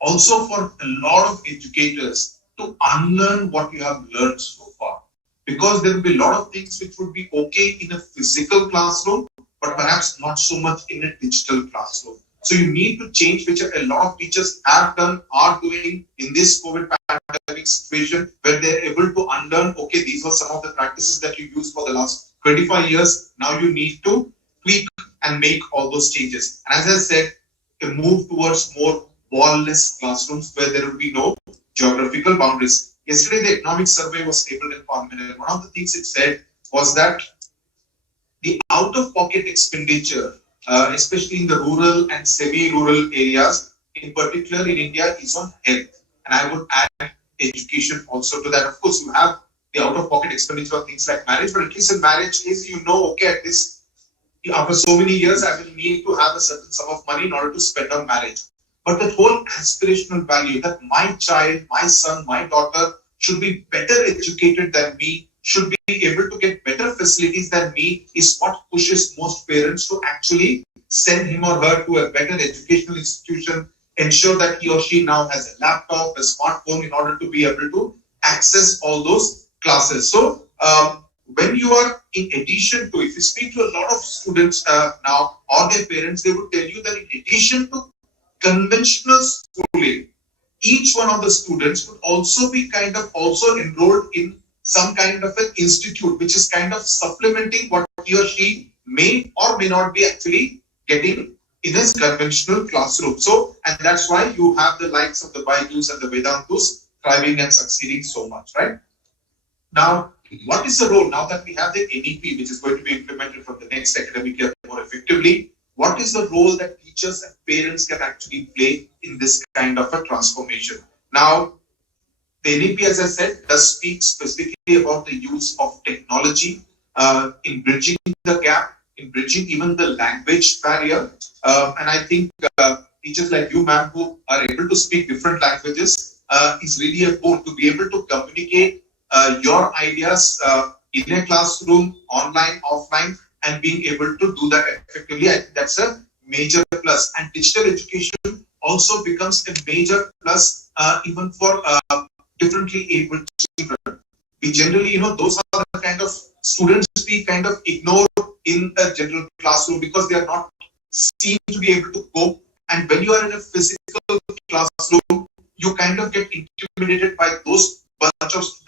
Also for a lot of educators to unlearn what you have learned so far. Because there will be a lot of things which would be okay in a physical classroom, but perhaps not so much in a digital classroom. So you need to change, which a lot of teachers have done, are doing in this COVID pandemic situation, where they're able to unlearn, okay, these were some of the practices that you used for the last 25 years. Now you need to tweak and make all those changes. And as I said, a move towards more wall-less classrooms where there will be no geographical boundaries. Yesterday, the economic survey was tabled in Parliament, and one of the things it said was that the out-of-pocket expenditure, especially in the rural and semi-rural areas, in particular in India, is on health. And I would add education also to that. Of course, you have the out-of-pocket expenditure on things like marriage, but at least in marriage is, okay, at this, after so many years, I will need to have a certain sum of money in order to spend on marriage. But the whole aspirational value that my child, my son, my daughter should be better educated than me, should be able to get better facilities than me, is what pushes most parents to actually send him or her to a better educational institution, ensure that he or she now has a laptop, a smartphone in order to be able to access all those classes. So when you are, in addition to, if you speak to a lot of students now or their parents, they would tell you that in addition to conventional schooling, each one of the students would also be kind of also enrolled in some kind of an institute, which is kind of supplementing what he or she may or may not be actually getting in a conventional classroom. So, and that's why you have the likes of the Baijus and the Vedantus thriving and succeeding so much, right? Now, what is the role, now that we have the NEP, which is going to be implemented from the next academic year more effectively, what is the role that teachers and parents can actually play in this kind of a transformation? Now, the NEP, as I said, does speak specifically about the use of technology in bridging the gap, in bridging even the language barrier. And I think teachers like you, ma'am, who are able to speak different languages, is really a goal to be able to communicate your ideas in a classroom, online, offline, and being able to do that effectively. I think that's a major plus. And digital education also becomes a major plus even for differently abled children. We generally, those are the kind of students we kind of ignore in a general classroom because they are not seen to be able to cope. And when you are in a physical classroom, you kind of get intimidated by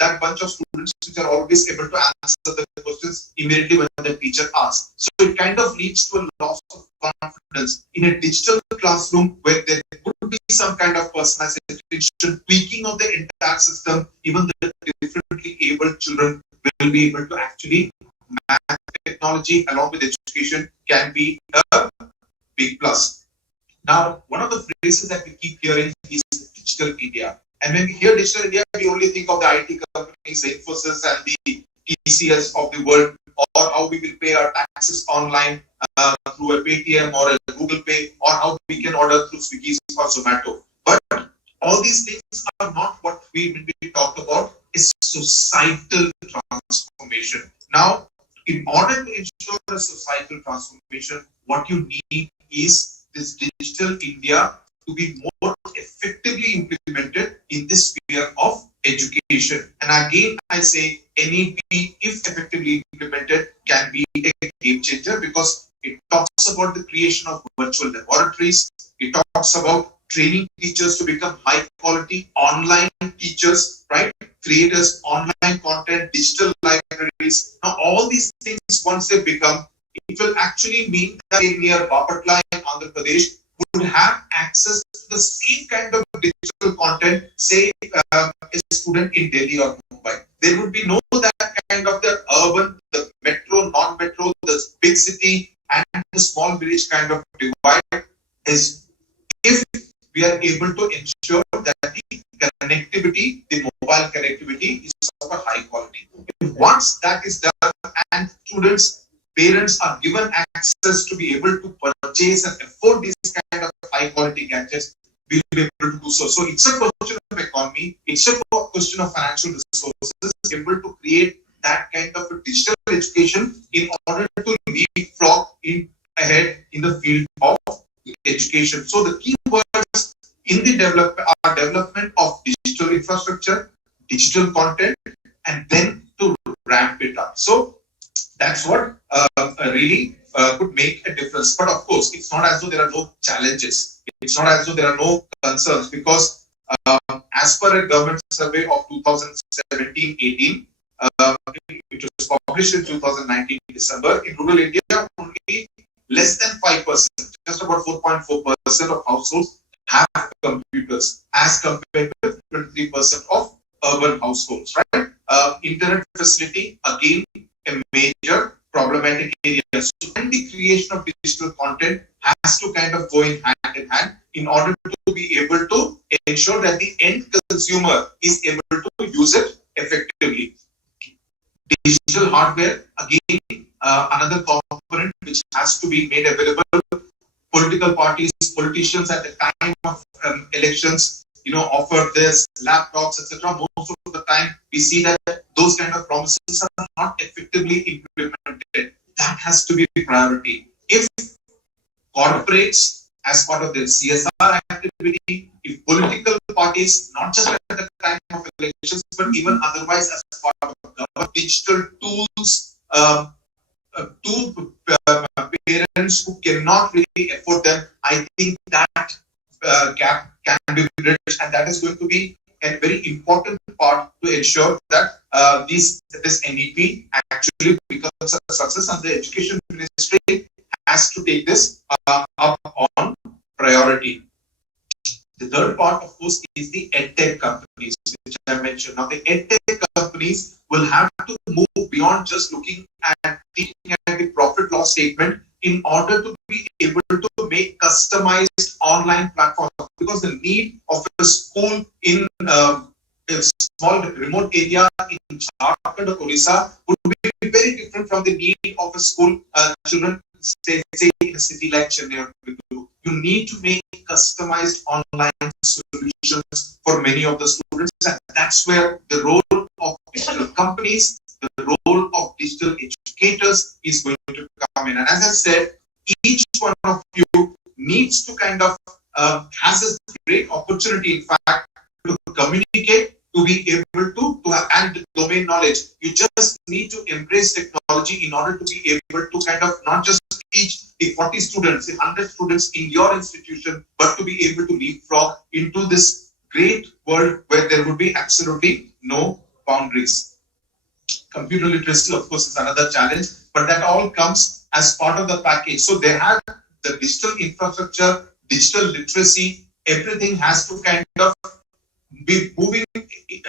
that bunch of students which are always able to answer the questions immediately when the teacher asks. So it kind of leads to a loss of confidence in a digital classroom where there would be some kind of personalization, tweaking of the entire system. Even the differently abled children will be able to actually match technology along with education can be a big plus. Now, one of the phrases that we keep hearing is digital India. And when we hear digital India, we only think of the IT companies, the Infosys and the TCS of the world, or how we will pay our taxes online through a Paytm or a Google Pay, or how we can order through Swiggy or Zomato. But all these things are not what we will be talked about. Is societal transformation. Now, in order to ensure a societal transformation, what you need is this digital India to be more effectively implemented in this sphere of education. And again, I say NEP, if effectively implemented, can be a game changer because it talks about the creation of virtual laboratories. It talks about training teachers to become high quality online teachers, right? Creators, online content, digital libraries. Now, all these things, once they become, it will actually mean that near Bapatla in Andhra Pradesh, would have access to the same kind of digital content, say a student in Delhi or Mumbai. There would be no that kind of the urban, the metro, non-metro, the big city and the small village kind of divide. Is if we are able to ensure that the connectivity, the mobile connectivity is of a high quality. Once that is done and students, parents are given access to be able to purchase and afford these kind of high quality gadgets, we will be able to do so. So it's a question of economy, it's a question of financial resources, able to create that kind of a digital education in order to leapfrog ahead in the field of education. So the key words in the development of digital infrastructure, digital content, and then to ramp it up. So that's what really could make a difference. But of course, it's not as though there are no challenges. It's not as though there are no concerns, because as per a government survey of 2017-18, it was published in 2019 December, in rural India, only less than 5%, just about 4.4% of households have computers, as compared to 23% of urban households, right? Internet facility, again, a major problematic area. So, and the creation of digital content has to kind of go in hand in order to be able to ensure that the end consumer is able to use it effectively. Digital hardware, again, another component which has to be made available. Political parties, politicians at the time of elections, offer this, laptops, etc. Most of the time, we see that those kind of promises are not effectively implemented. That has to be a priority. If corporates, as part of their CSR activity, if political parties, not just at the time of elections, but even otherwise as part of government, digital tools to parents who cannot really afford them, I think that gap can be bridged, and that is going to be a very important part to ensure that this NEP actually becomes a success, and the Education Ministry has to take this up on priority. The third part, of course, is the EdTech companies, which I mentioned. Now, the EdTech companies will have to move beyond just looking at the profit loss statement in order to be able to make customized online platforms, because the need of a school in a small remote area in Jharkhand or Odisha would be very different from the need of a school children, say in a city like Chennai or Bangalore. You need to make customized online solutions for many of the students, and that's where the role of digital companies, the role of digital educators is going to come in. And as I said, each one of you needs to kind of has this great opportunity, in fact, to communicate, to be able to have, and domain knowledge. You just need to embrace technology in order to be able to kind of not just teach the 40 students, the 100 students in your institution, but to be able to leapfrog into this great world where there would be absolutely no boundaries. Computer literacy, of course, is another challenge, but that all comes as part of the package. So they have the digital infrastructure, digital literacy, everything has to kind of be moving.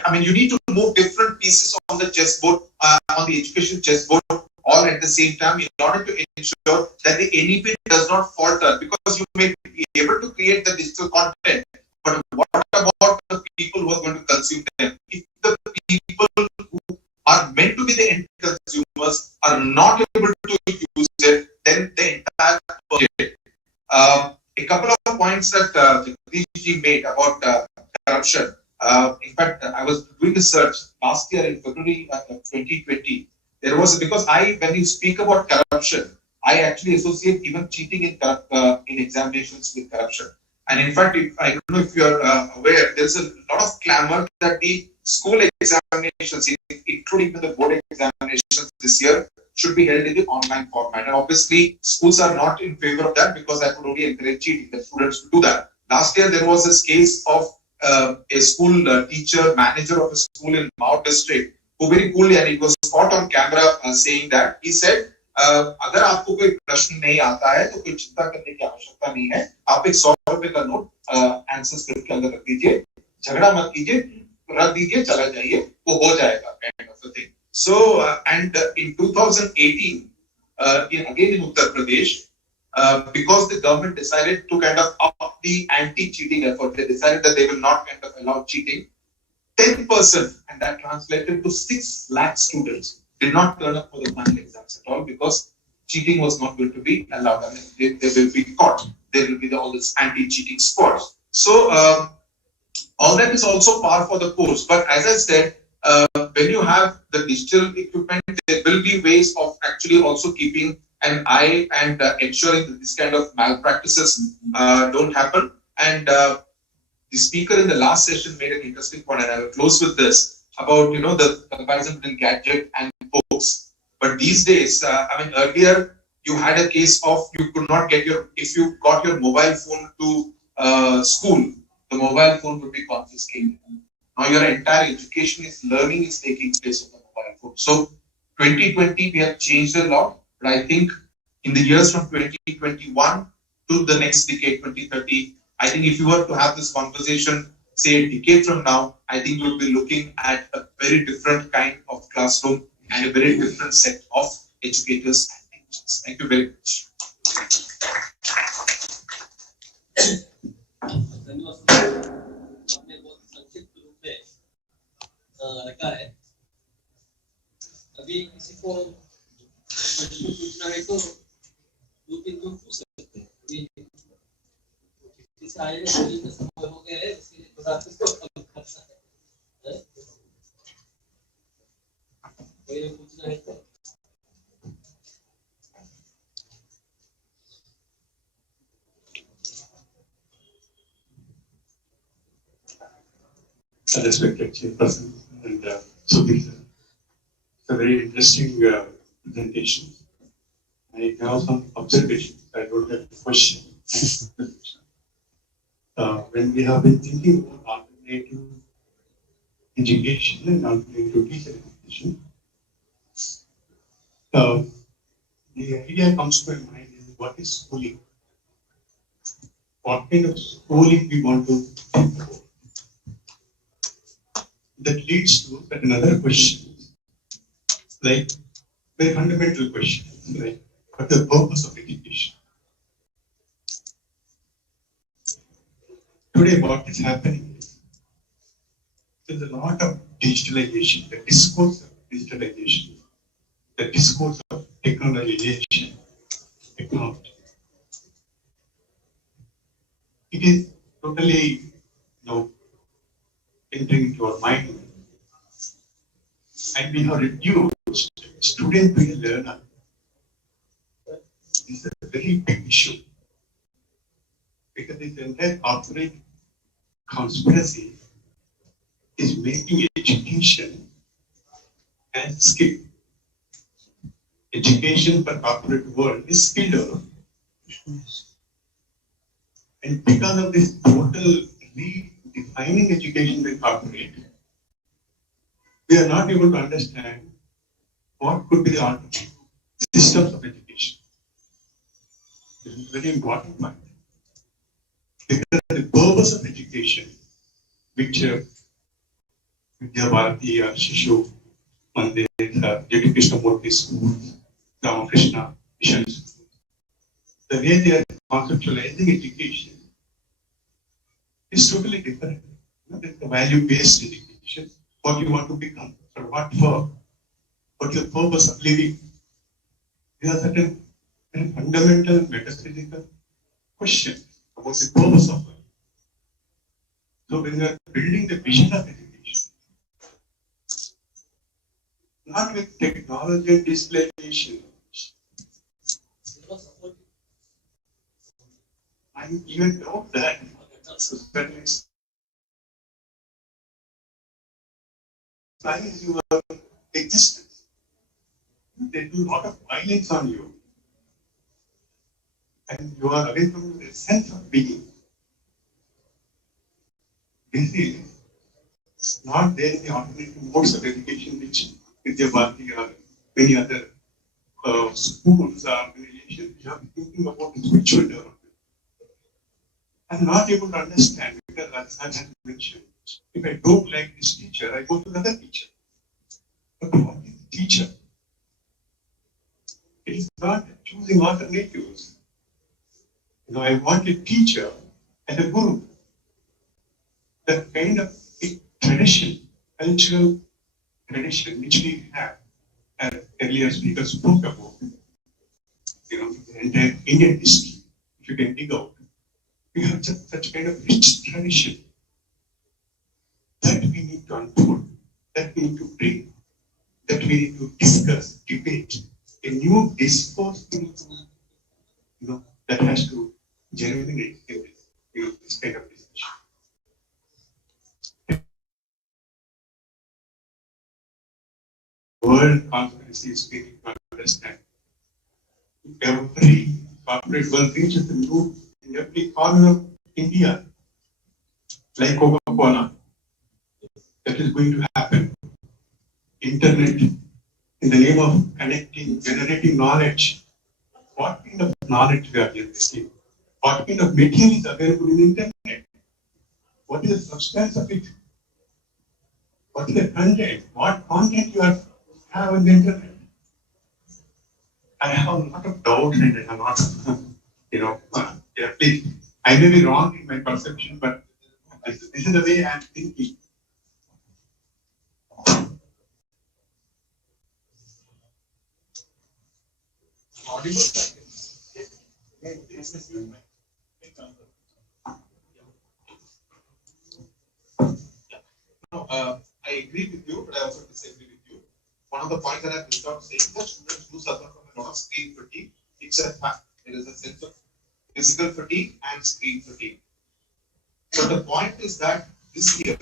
I mean, you need to move different pieces on the chessboard, on the education chessboard, all at the same time, in order to ensure that the NEP does not falter, because you may be able to create the digital content, but what about the people who are going to consume them? If the people who are meant to be the end consumers are not able to use it, then the entire project. A couple of points that Jagdish made about corruption. In fact, I was doing a search last year in February 2020. There was, because when you speak about corruption, I actually associate even cheating in examinations with corruption. And in fact, I don't know if you are aware, there's a lot of clamor that the school examinations, including the board examinations this year, should be held in the online format. And obviously, schools are not in favor of that, because that would only encourage cheating, the students to do that. Last year, there was this case of a school teacher, manager of a school in Mao district, who very coolly, and it was caught on camera saying that, he said, अगर आपको कोई प्रश्न नहीं आता है तो कोई चिंता करने की आवश्यकता नहीं है। आप एक 100 रुपए का नोट आंसर स्क्रिप्ट के अंदर रख दीजिए, झगड़ा मत कीजिए, रख दीजिए, चला जाइए, वो हो जाएगा kind of a thing. So and in 2018 again in Uttar Pradesh, because the government decided to kind of up the anti-cheating effort, they decided that they will not kind of allow cheating. 10%, and that translated to 6 lakh students did not turn up for the final exams at all because cheating was not going to be allowed. I mean, they will be caught. There will be all this anti-cheating squads. So all that is also par for the course. But as I said, when you have the digital equipment, there will be ways of actually also keeping an eye and ensuring that this kind of malpractices don't happen. And the speaker in the last session made an interesting point, and I will close with this about the comparison between gadget and books. But these days, I mean, earlier you had a case of you could not get if you got your mobile phone to school, the mobile phone would be confiscated. Now your entire education learning is taking place on the mobile phone. So 2020 we have changed a lot, but I think in the years from 2021 to the next decade, 2030. I think if you were to have this conversation, say a decade from now, I think you'll be looking at a very different kind of classroom and a very different set of educators and teachers. Thank you very much. आपने बहुत संक्षिप्त रूप में रखा है। अभी किसी को प्रश्न पूछना है तो 2-3 लोग पूछ सकते हैं। इस आए में समय हो गया है, इसलिए थोड़ा इसको कम करना है। कोई पूछना है तो respected chairperson and Subir sir. It's a very interesting presentation. I have some observations. I don't have a question. When we have been thinking about alternative education and alternative teacher education, the idea comes to my mind is what is schooling? What kind of schooling we want to think about? That leads to another question, like very fundamental question, like what is the purpose of education? Today, what is happening is there's a lot of digitalization, the discourse of digitalization, the discourse of technologization, technology. It is totally, entering into our mind, and we have reduced student to a learner. This is a very big issue because this entire corporate conspiracy is making education as skill. Education for corporate world is skill development. And because of this total redefining education by corporate, we are not able to understand what could be the alternative systems of education. This is a very important point. Because the purpose of education, which VIDVATH or Shishu, Mandir, J.T. Krishnamurti schools, Ramakrishna Mission schools, the way they are conceptualizing education is totally different. There's the value-based education, what you want to become, for what for, what's the purpose of living. These are certain very fundamental metaphysical questions about the purpose of life. So when we are building the vision of education, not with technology and digitalization, I even know that is your existence. They do a lot of violence on you, and you are away from the sense of being. This is not there in the alternative modes of education which VIDVATH or many other schools are organizations which are thinking about the spiritual development. I'm not able to understand because, as I had mentioned, if I don't like this teacher, I go to another teacher. But what is the teacher? It is not choosing alternatives. I want a teacher and a guru. That kind of tradition, cultural tradition which we have, as earlier speakers spoke about, the entire Indian history, if you can dig out. We have such kind of rich tradition that we need to unfold, that we need to bring, that we need to discuss, debate, a new discourse, that has to germinate in this kind of discussion. World conspiracy is beginning to understand. Every corporate world reaches the moon in every corner of India, like Coca-Cola. That is going to happen. Internet, in the name of connecting, generating knowledge. What kind of knowledge we are generating? What kind of material is available in the internet? What is the substance of it? What is the content? What content you have on the internet? I have a lot of doubts and I have a lot of, please, I may be wrong in my perception, but this is the way I am thinking. I agree with you, but I also disagree with you. One of the points that I missed out saying that students do suffer from a lot of screen fatigue. It's a fact. There is a sense of physical fatigue and screen fatigue. But the point is that this year,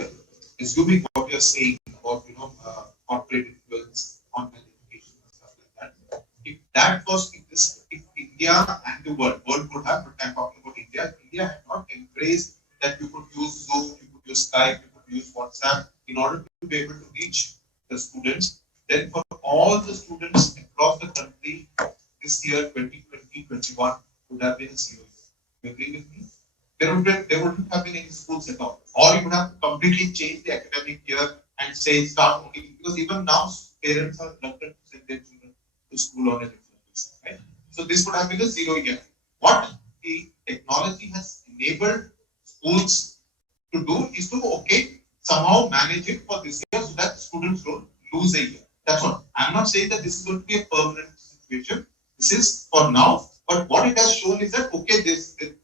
assuming what you're saying about corporate influence, online education, and stuff like that, if that was if India and the world would have, but I'm talking about India had not embraced that you could use Zoom, you could use Skype, you could use WhatsApp in order to be able to reach the students, then for all the students across the country, this year 2020-21 would have been zero. You agree with me? There wouldn't have been any schools at all. Or you would have completely changed the academic year and say start only, because even now parents are reluctant to send their children to school on a regular basis, right? So this would have been a zero year. What the technology has enabled schools to do is to somehow manage it for this year so that students don't lose a year. That's all. I'm not saying that this is going to be a permanent situation. This is for now. But what it has shown is that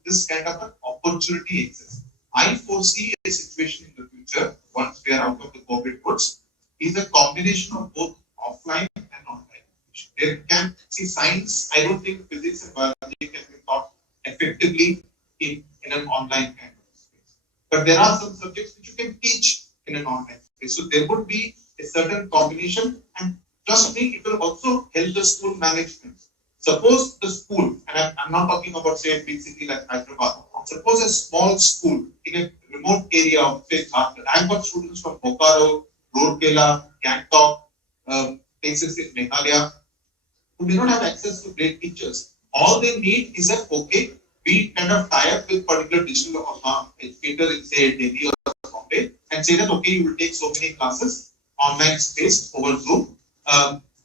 this kind of an opportunity exists. I foresee a situation in the future, once we are out of the COVID woods, is a combination of both offline and online education. There can see science. I don't think physics and biology can be taught effectively in an online kind of space. But there are some subjects which you can teach in an online space. So there would be a certain combination, and trust me, it will also help the school management. Suppose the school, and I'm not talking about, say, a big city like Hyderabad. Suppose a small school in a remote area of, say, Jharkhand. I've got students from Bokaro, Rourkela, Gangtok, places in Meghalaya, who may not have access to great teachers. All they need is that, we kind of tie up with particular digital educator in, say, Delhi or Bombay, and say that, you will take so many classes, online space over Zoom,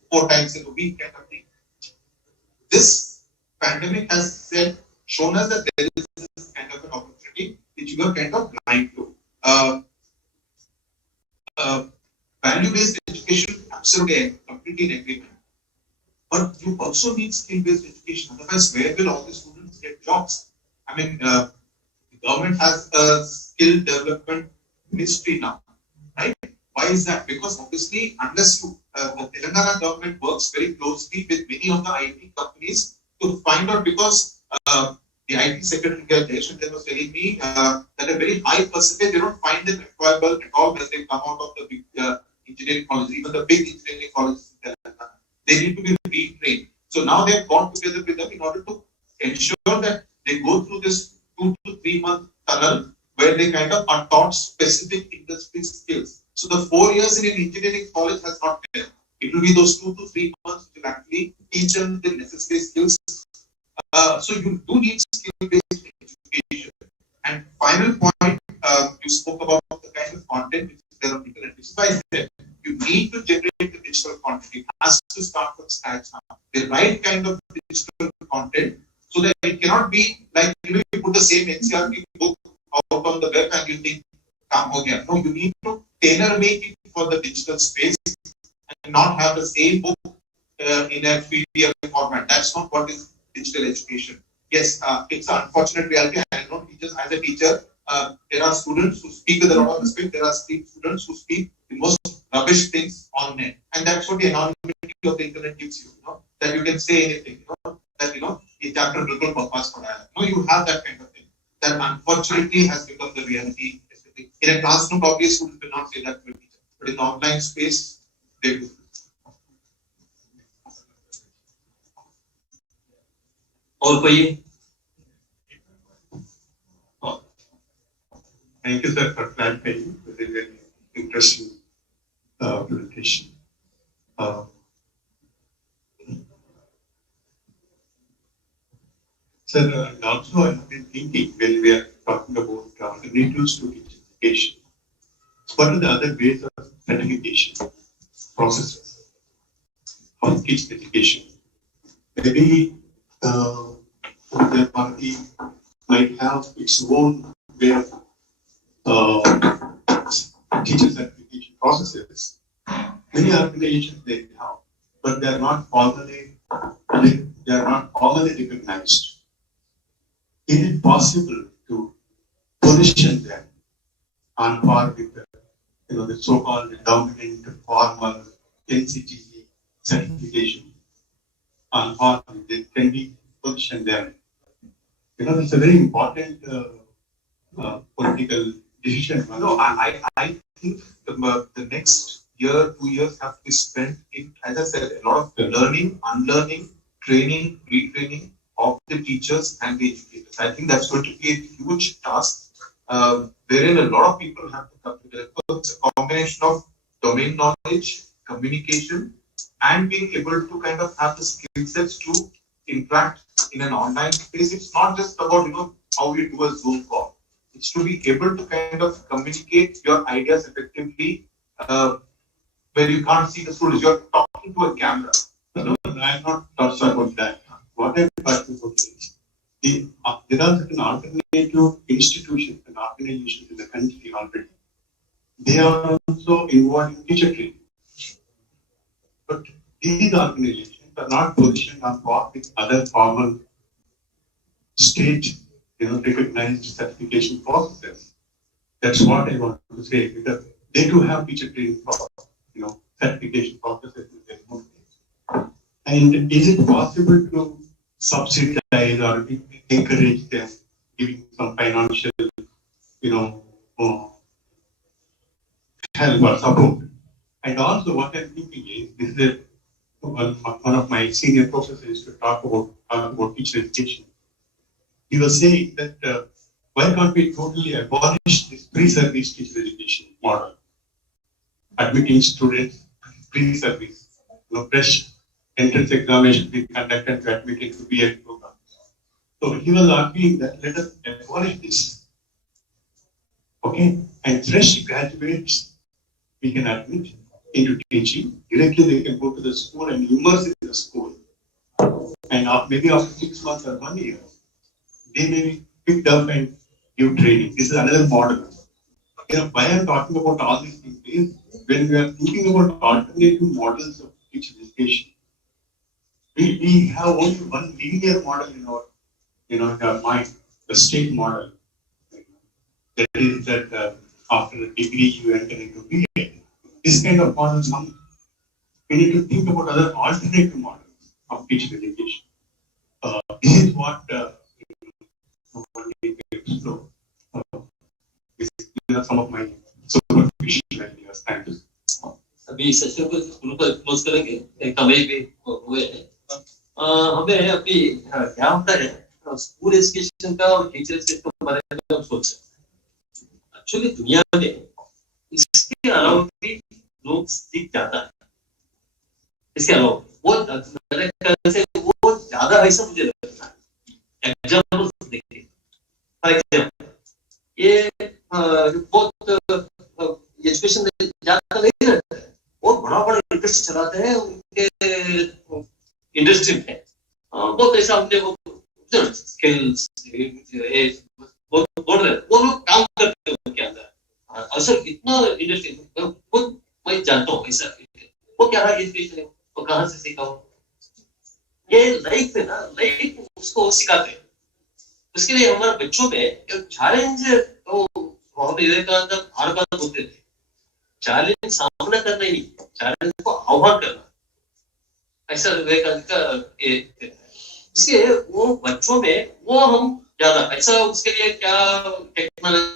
4 times in a week kind of thing. This pandemic has shown us that there is this kind of an opportunity which we are kind of blind to. Value-based education, absolutely, completely in agreement. But you also need skill-based education. Otherwise, where will all the students get jobs? I mean, the government has a skill development ministry now, right? Why is that? Because obviously, unless the Telangana government works very closely with many of the IT companies to find out, because the IT secretary was telling me that a very high percentage, they don't find them employable at all when they come out of the big engineering colleges, even the big engineering colleges in Telangana. They need to be retrained. So now they have gone together with them in order to ensure that they go through this 2 to 3 month tunnel where they kind of are taught specific industry skills. So the 4 years in an engineering college has not been. It will be those 2 to 3 months which will actually teach them the necessary skills. So you do need skill-based education. And final point, you spoke about the kind of content which is there on the internet. Which is why I said you need to generate the digital content. It has to start from scratch now. The right kind of digital content, so that it cannot be like you put the same NCRT book out on the web and you think, "Kaam ho gaya." No, you need to tailor make it for the digital space and not have the same book in a PDF format. That's not what is digital education. Yes, it's an unfortunate reality. I know teachers, as a teacher, there are students who speak with a lot of respect. There are students who speak the most rubbish things on net, and that's what the anonymity of the internet gives you. You know that you can say anything. You know that the chapter bilkul bakwas padhaya. No, you have that kind of thing. That unfortunately has become the reality. In a classroom, probably a student will not say that to a teacher, but in the online space, they do. और कोई? Thank you, sir, for clarifying. Very, very interesting presentation. Sir, and also I've been thinking when we are talking about alternatives to teacher education, what are the other ways of certification processes of teacher education? Maybe the party might have its own way of teacher certification processes. Many organizations they have, but they are not formally recognized. Is it possible to position them on par with the so-called dominant formal NCTE certification? On par with it, can we position them? It's a very important political decision. No, I think the next year, 2 years have to be spent in, as I said, a lot of learning, unlearning, training, retraining of the teachers and the educators. I think that's going to be a huge task, wherein a lot of people have to come together. It's a combination of domain knowledge, communication, and being able to kind of have the skill sets to interact in an online space. It's not just about how you do a Zoom call. It's to be able to kind of communicate your ideas effectively, where you can't see the students. You're talking to a camera. No, I'm not talking about that. What I'm talking about is there are certain alternative institutions and organizations in the country already. They are also involved in teacher training. But these organizations are not positioned on par with other formal state, recognized certification processes. That's what I want to say, because they do have teacher training certification processes in their own way. And is it possible to subsidize or encourage them, giving some financial, help or support? And also, what I'm thinking is, this is one of my senior professors to talk about teacher education. He was saying that why can't we totally abolish this pre-service teacher education model, admitting students pre-service, fresh entrance examination being conducted to admit into BA program. So he was arguing that let us abolish this. Okay, and fresh graduates we can admit into teaching. Directly they can go to the school and immerse in the school. And maybe after 6 months or 1 year, they may be picked up and give training. This is another model. Why I'm talking about all these things is when we are thinking about alternative models of teacher education, we have only one linear model in our mind, the state model. That is that after a degree you enter into BA. This kind of model, we need to think about other alternative models of teacher education. This is what we need to explore. These are some of my superficial ideas. Thank you. अभी session को close करेंगे, एक कमेज भी हुए हैं। हमें अभी क्या होता है स्कूल एजुकेशन का और टीचर एजुकेशन के बारे में हम सोच रहे हैं। एक्चुअली दुनिया में इसके अलावा भी लोग सीख जाता है। इसके अलावा वो मेरे ख्याल से वो ज्यादा ऐसा मुझे लगता है। एग्जाम्पल देखिए, फॉर एग्जाम्पल ये बहुत एजुकेशन में ज्यादा नहीं रहता है, वो बड़ा इंटरेस्ट चलाते हैं उनके इंडस्ट्री में। बहुत ऐसा अपने वो स्किल्स बोल रहे वो लोग काम करते हैं उनके अंदर। असल इतना इंडस्ट्री खुद मैं जानता हूँ ऐसा। वो क्या है एजुकेशन है, वो कहाँ से सीखा हो, ये लाइफ है ना, लाइफ उसको सिखाते हैं। उसके लिए हमारे बच्चों में एक चैलेंज, तो स्वामी विवेकानंद हर बात बोलते थे, चैलेंज सामना करना ही नहीं, चैलेंज को आह्वान करना, ऐसा विवेकानंद का। इसलिए वो बच्चों में वो हम ज्यादा ऐसा, उसके लिए क्या टेक्नोलॉजी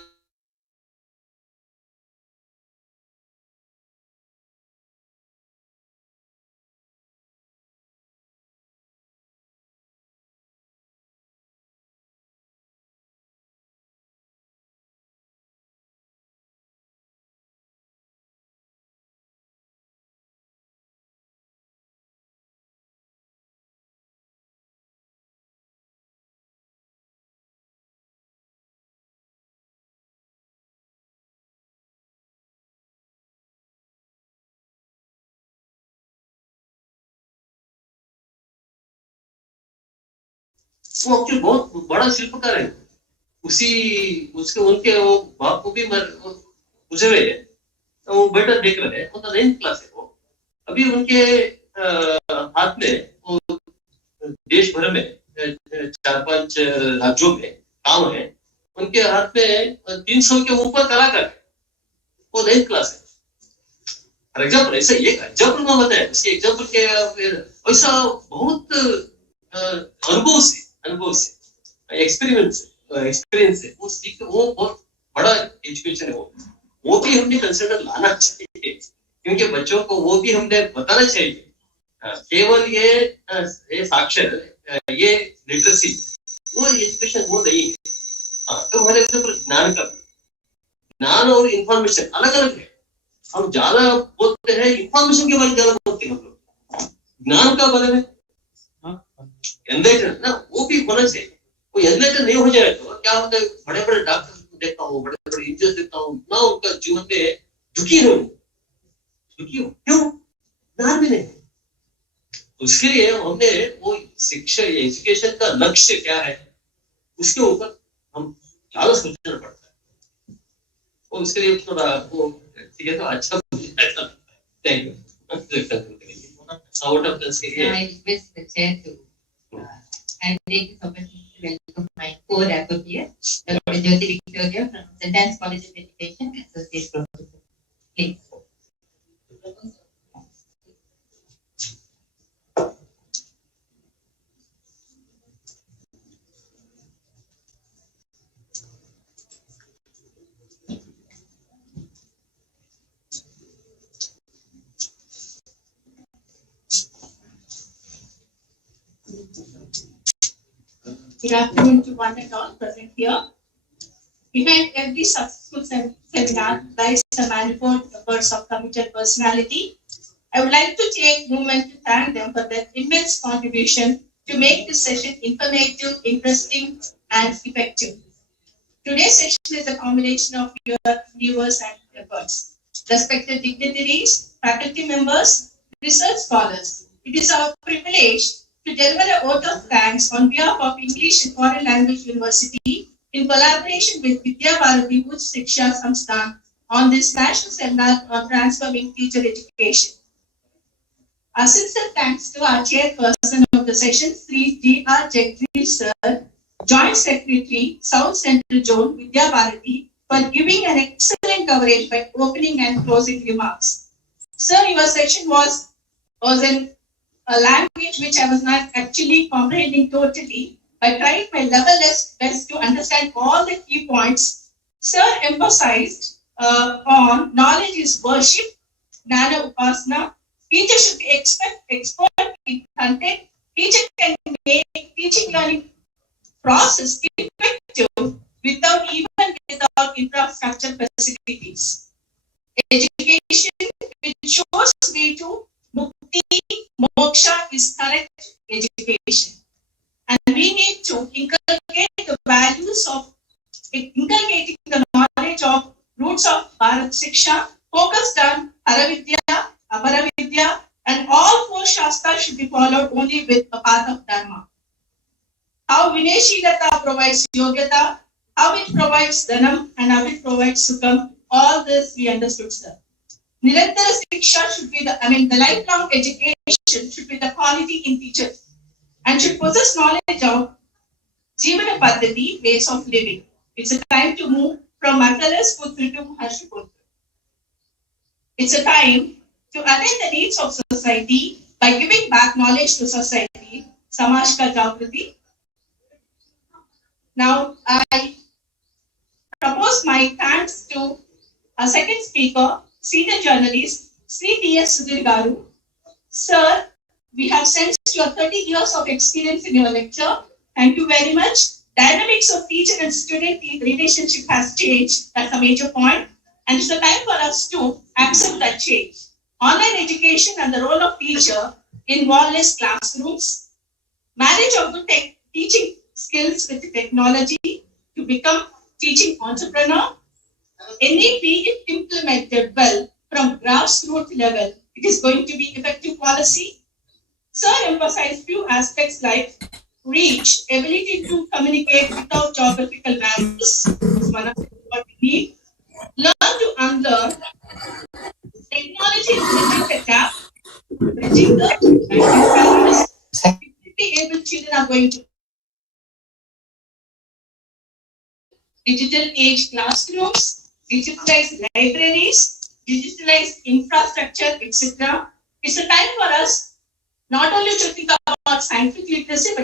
वो एक्चुअली बहुत बड़ा शिल्पकार है। उसके उनके वो बाप को भी मुझे हुए है, तो वो बेटा देख रहे हैं, उनका 9th क्लास है वो। अभी उनके हाथ में वो देश भर में 4-5 राज्यों में काम है, उनके हाथ में 300 के ऊपर कलाकार है, वो 9th क्लास है। फॉर एग्जाम्पल ऐसा एक एग्जाम्पल में बताया, उसके एग्जाम्पल के ऐसा बहुत अनुभव से एक्सपीरियंस है, वो सीख, वो बहुत बड़ा एजुकेशन है। वो भी हमने कंसिडर लाना चाहिए, क्योंकि बच्चों को वो भी हमने बताना चाहिए। केवल ये साक्षर, ये लिटरेसी, वो एजुकेशन वो नहीं है। तो हमारे ज्ञान और इंफॉर्मेशन अलग अलग है। हम ज्यादा बोलते हैं इंफॉर्मेशन के बारे में, ज्यादा बोलते हैं हम लोग, ज्ञान का बारे में एनलाइटन ना, वो भी होना चाहिए। वो एनलाइटन नहीं हो जाए तो क्या होता है, बड़े बड़े डॉक्टर देखता हूँ, बड़े बड़े इंजीनियर देखता हूँ ना, उनका जीवन में दुखी हो, क्यों? ज्ञान भी नहीं। उसके लिए हमने वो शिक्षा, एजुकेशन का लक्ष्य क्या है, उसके ऊपर हम ज्यादा सोचना पड़ता है। और उसके लिए थोड़ा वो ठीक है, तो अच्छा लगता है। Thank you. Out of this के लिए I request the chair to I take this opportunity to welcome my co-rapper here, Dr. Jyoti Victoria from the Dance College of Education, Associate Professor. Please. Good afternoon to one and all present here. Behind every successful seminar lies a manifold efforts of committed personality. I would like to take a moment to thank them for their immense contribution to make this session informative, interesting, and effective. Today's session is a combination of your viewers and efforts. Respected dignitaries, faculty members, research scholars, it is our privilege to deliver a vote of thanks on behalf of English and Foreign Language University in collaboration with VIDVATH Uch Shiksha Samsthan on this national seminar on transforming teacher education. Our sincere thanks to our chairperson of the session, Sri G.R. Jagdish Sir, Joint Secretary, South Central Zone, VIDVATH, for giving an excellent coverage by opening and closing remarks. Sir, your session was in a language which I was not actually comprehending totally. I tried my level best to understand all the key points. Sir emphasized on knowledge is worship, Jnana Upasana. Teacher should be expert in content. Teacher can make teaching learning process effective without infrastructure facilities. Education which shows way to Mukti, moksha is correct education. And we need to inculcate the values of inculcating the knowledge of roots of Bharat Siksha, focused on Haravidya, Aparavidya, and all four Shastras should be followed only with a path of Dharma. How Vineshilata provides Yogyata, how it provides Dhanam, and how it provides Sukham, all this we understood, sir. Nirantara Siksha should be the lifelong education should be the quality in teachers and should possess knowledge of Jivana Paddhati, ways of living. It's a time to move from Matharas Putra to Maharshiputra. It's a time to attend the needs of society by giving back knowledge to society. Samaj ka Jagrati. Now, I propose my thanks to our second speaker, senior journalist, Sri T.S. Sudhir Garu. Sir, we have sensed your 30 years of experience in your lecture. Thank you very much. Dynamics of teacher and student relationship has changed. That's a major point. And it's a time for us to accept that change. Online education and the role of teacher in wall-less classrooms. Marriage of good teaching skills with technology to become teaching entrepreneur. NEP, if implemented well from grassroots level, it is going to be effective policy. Sir emphasized few aspects like reach, ability to communicate without geographical barriers, is one of what we need. Learn to unlearn. Technology is bridging the gap, bridging the barriers. Digitally able children are going to digital age classrooms, digitalized libraries, digitalized infrastructure, etc. It's a time for us not only to think about scientific literacy, but